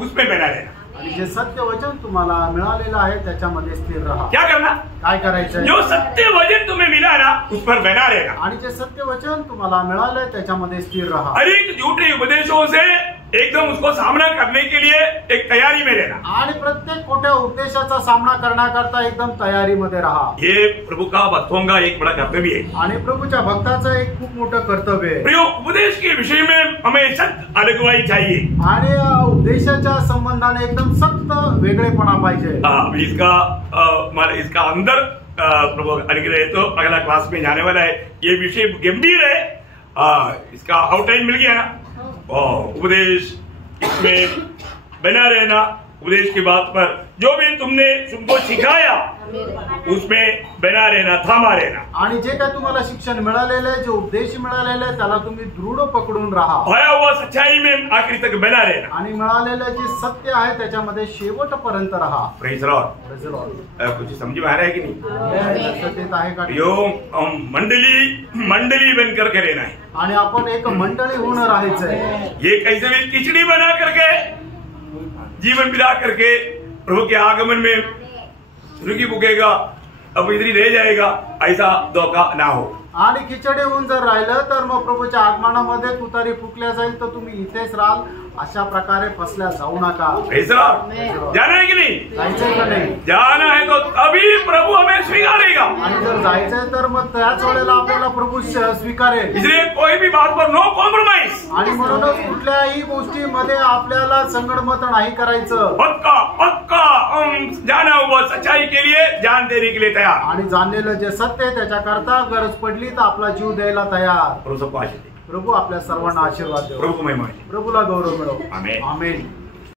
उसमें बना रहना। आणि जे सत्य वचन तुम्हाला मिळालेलं आहे त्याच्यामध्ये स्थिर राहा। क्या करना? काय करायचं? जो सत्य वचन तुम्हें मिला ना उस पर बना रहना। आणि जे सत्य वचन तुम्हाला मिळालंय त्याच्यामध्ये स्थिर राहा। हर एक झूठे उपदेशों से एकदम उसको सामना करने के लिए एक तैयारी में रहना। आणि प्रत्येक खोट्या उपदेशाचा सामना करण्याकरता एकदम तयारीमध्ये राहा। ये प्रभु का भक्तों का एक बड़ा कर्तव्य है आणि प्रभूच्या भक्ताचं एक खूप मोठं कर्तव्य आहे। प्रियो, उपदेश के विषय में हमें सख्त अगुवाई चाहिए आणि उपदेशाच्या संबंधाने एकदम सख्त वेगळेपणा पाहिजे। इसका अंदर प्रभु अनुग्रह तो अगला क्लास में जाने वाला है। ये विषय गंभीर है। इसका आउटलाइन मिल गया ना। उपदेश इसमें बना रहना, उपदेश की बात पर जो भी तुमको सिखाया उसमें बना रहना, थामा रहना। आणि जे काय तुम्हाला शिक्षण मिळालेलं आहे, जे उपदेश मिळालेलं आहे त्याला तुम्ही दृढ पकडून राहा। खोया हुआ सच्चाई में आखिरी तक बना रहना आणि मिळालेलं जे सत्य आहे त्याच्यामध्ये शेवटपर्यंत राहा। Praise Lord. कुछ समझ में आ रहा है कि नहीं? लक्षात येत आहे का? यो मंडली बनकर के रहना है आणि आपण एक मंडळी होऊन राहायचंय। ये कैसे भी खिचड़ी बना करके जीवन बिता करके प्रभु के आगमन में रुकी फूकेगा, अब इधर ही रह जाएगा, ऐसा धोखा ना हो। आणि खिचडी होऊन जर राहिलं तर मग प्रभूच्या आगमनामध्ये तुतारी फुकल्या जाईल तर तुम्ही इथेच राहाल, अशा प्रकारे फसल्या जाऊ नका। जाना है कि नहीं? जायचंय का नाही? जाना है तो तभी प्रभु हमें स्वीकारेगा। आणि जर जायचंय तर मग त्याच वेळेला आपल्याला प्रभू स्वीकारेल। इसलिए कोई भी बात पर नो कॉम्प्रोमाइज। आणि म्हणूनच कुठल्याही गोष्टीमध्ये आपल्याला संगडमत नाही करायचं। पक्का जाना हुआ सच्चाई के लिए जान देने के लिए तैयार। आणि जाणलेलं जे सत्य आहे त्याच्याकरता गरज पडली तर आपला जीव द्यायला तयार। प्रभु सबको आशीष दे। प्रभू आपल्या सर्वांना आशीर्वाद देव। प्रभु को महिमा। प्रभूला गौरव मिळो। आमेन। आमेन।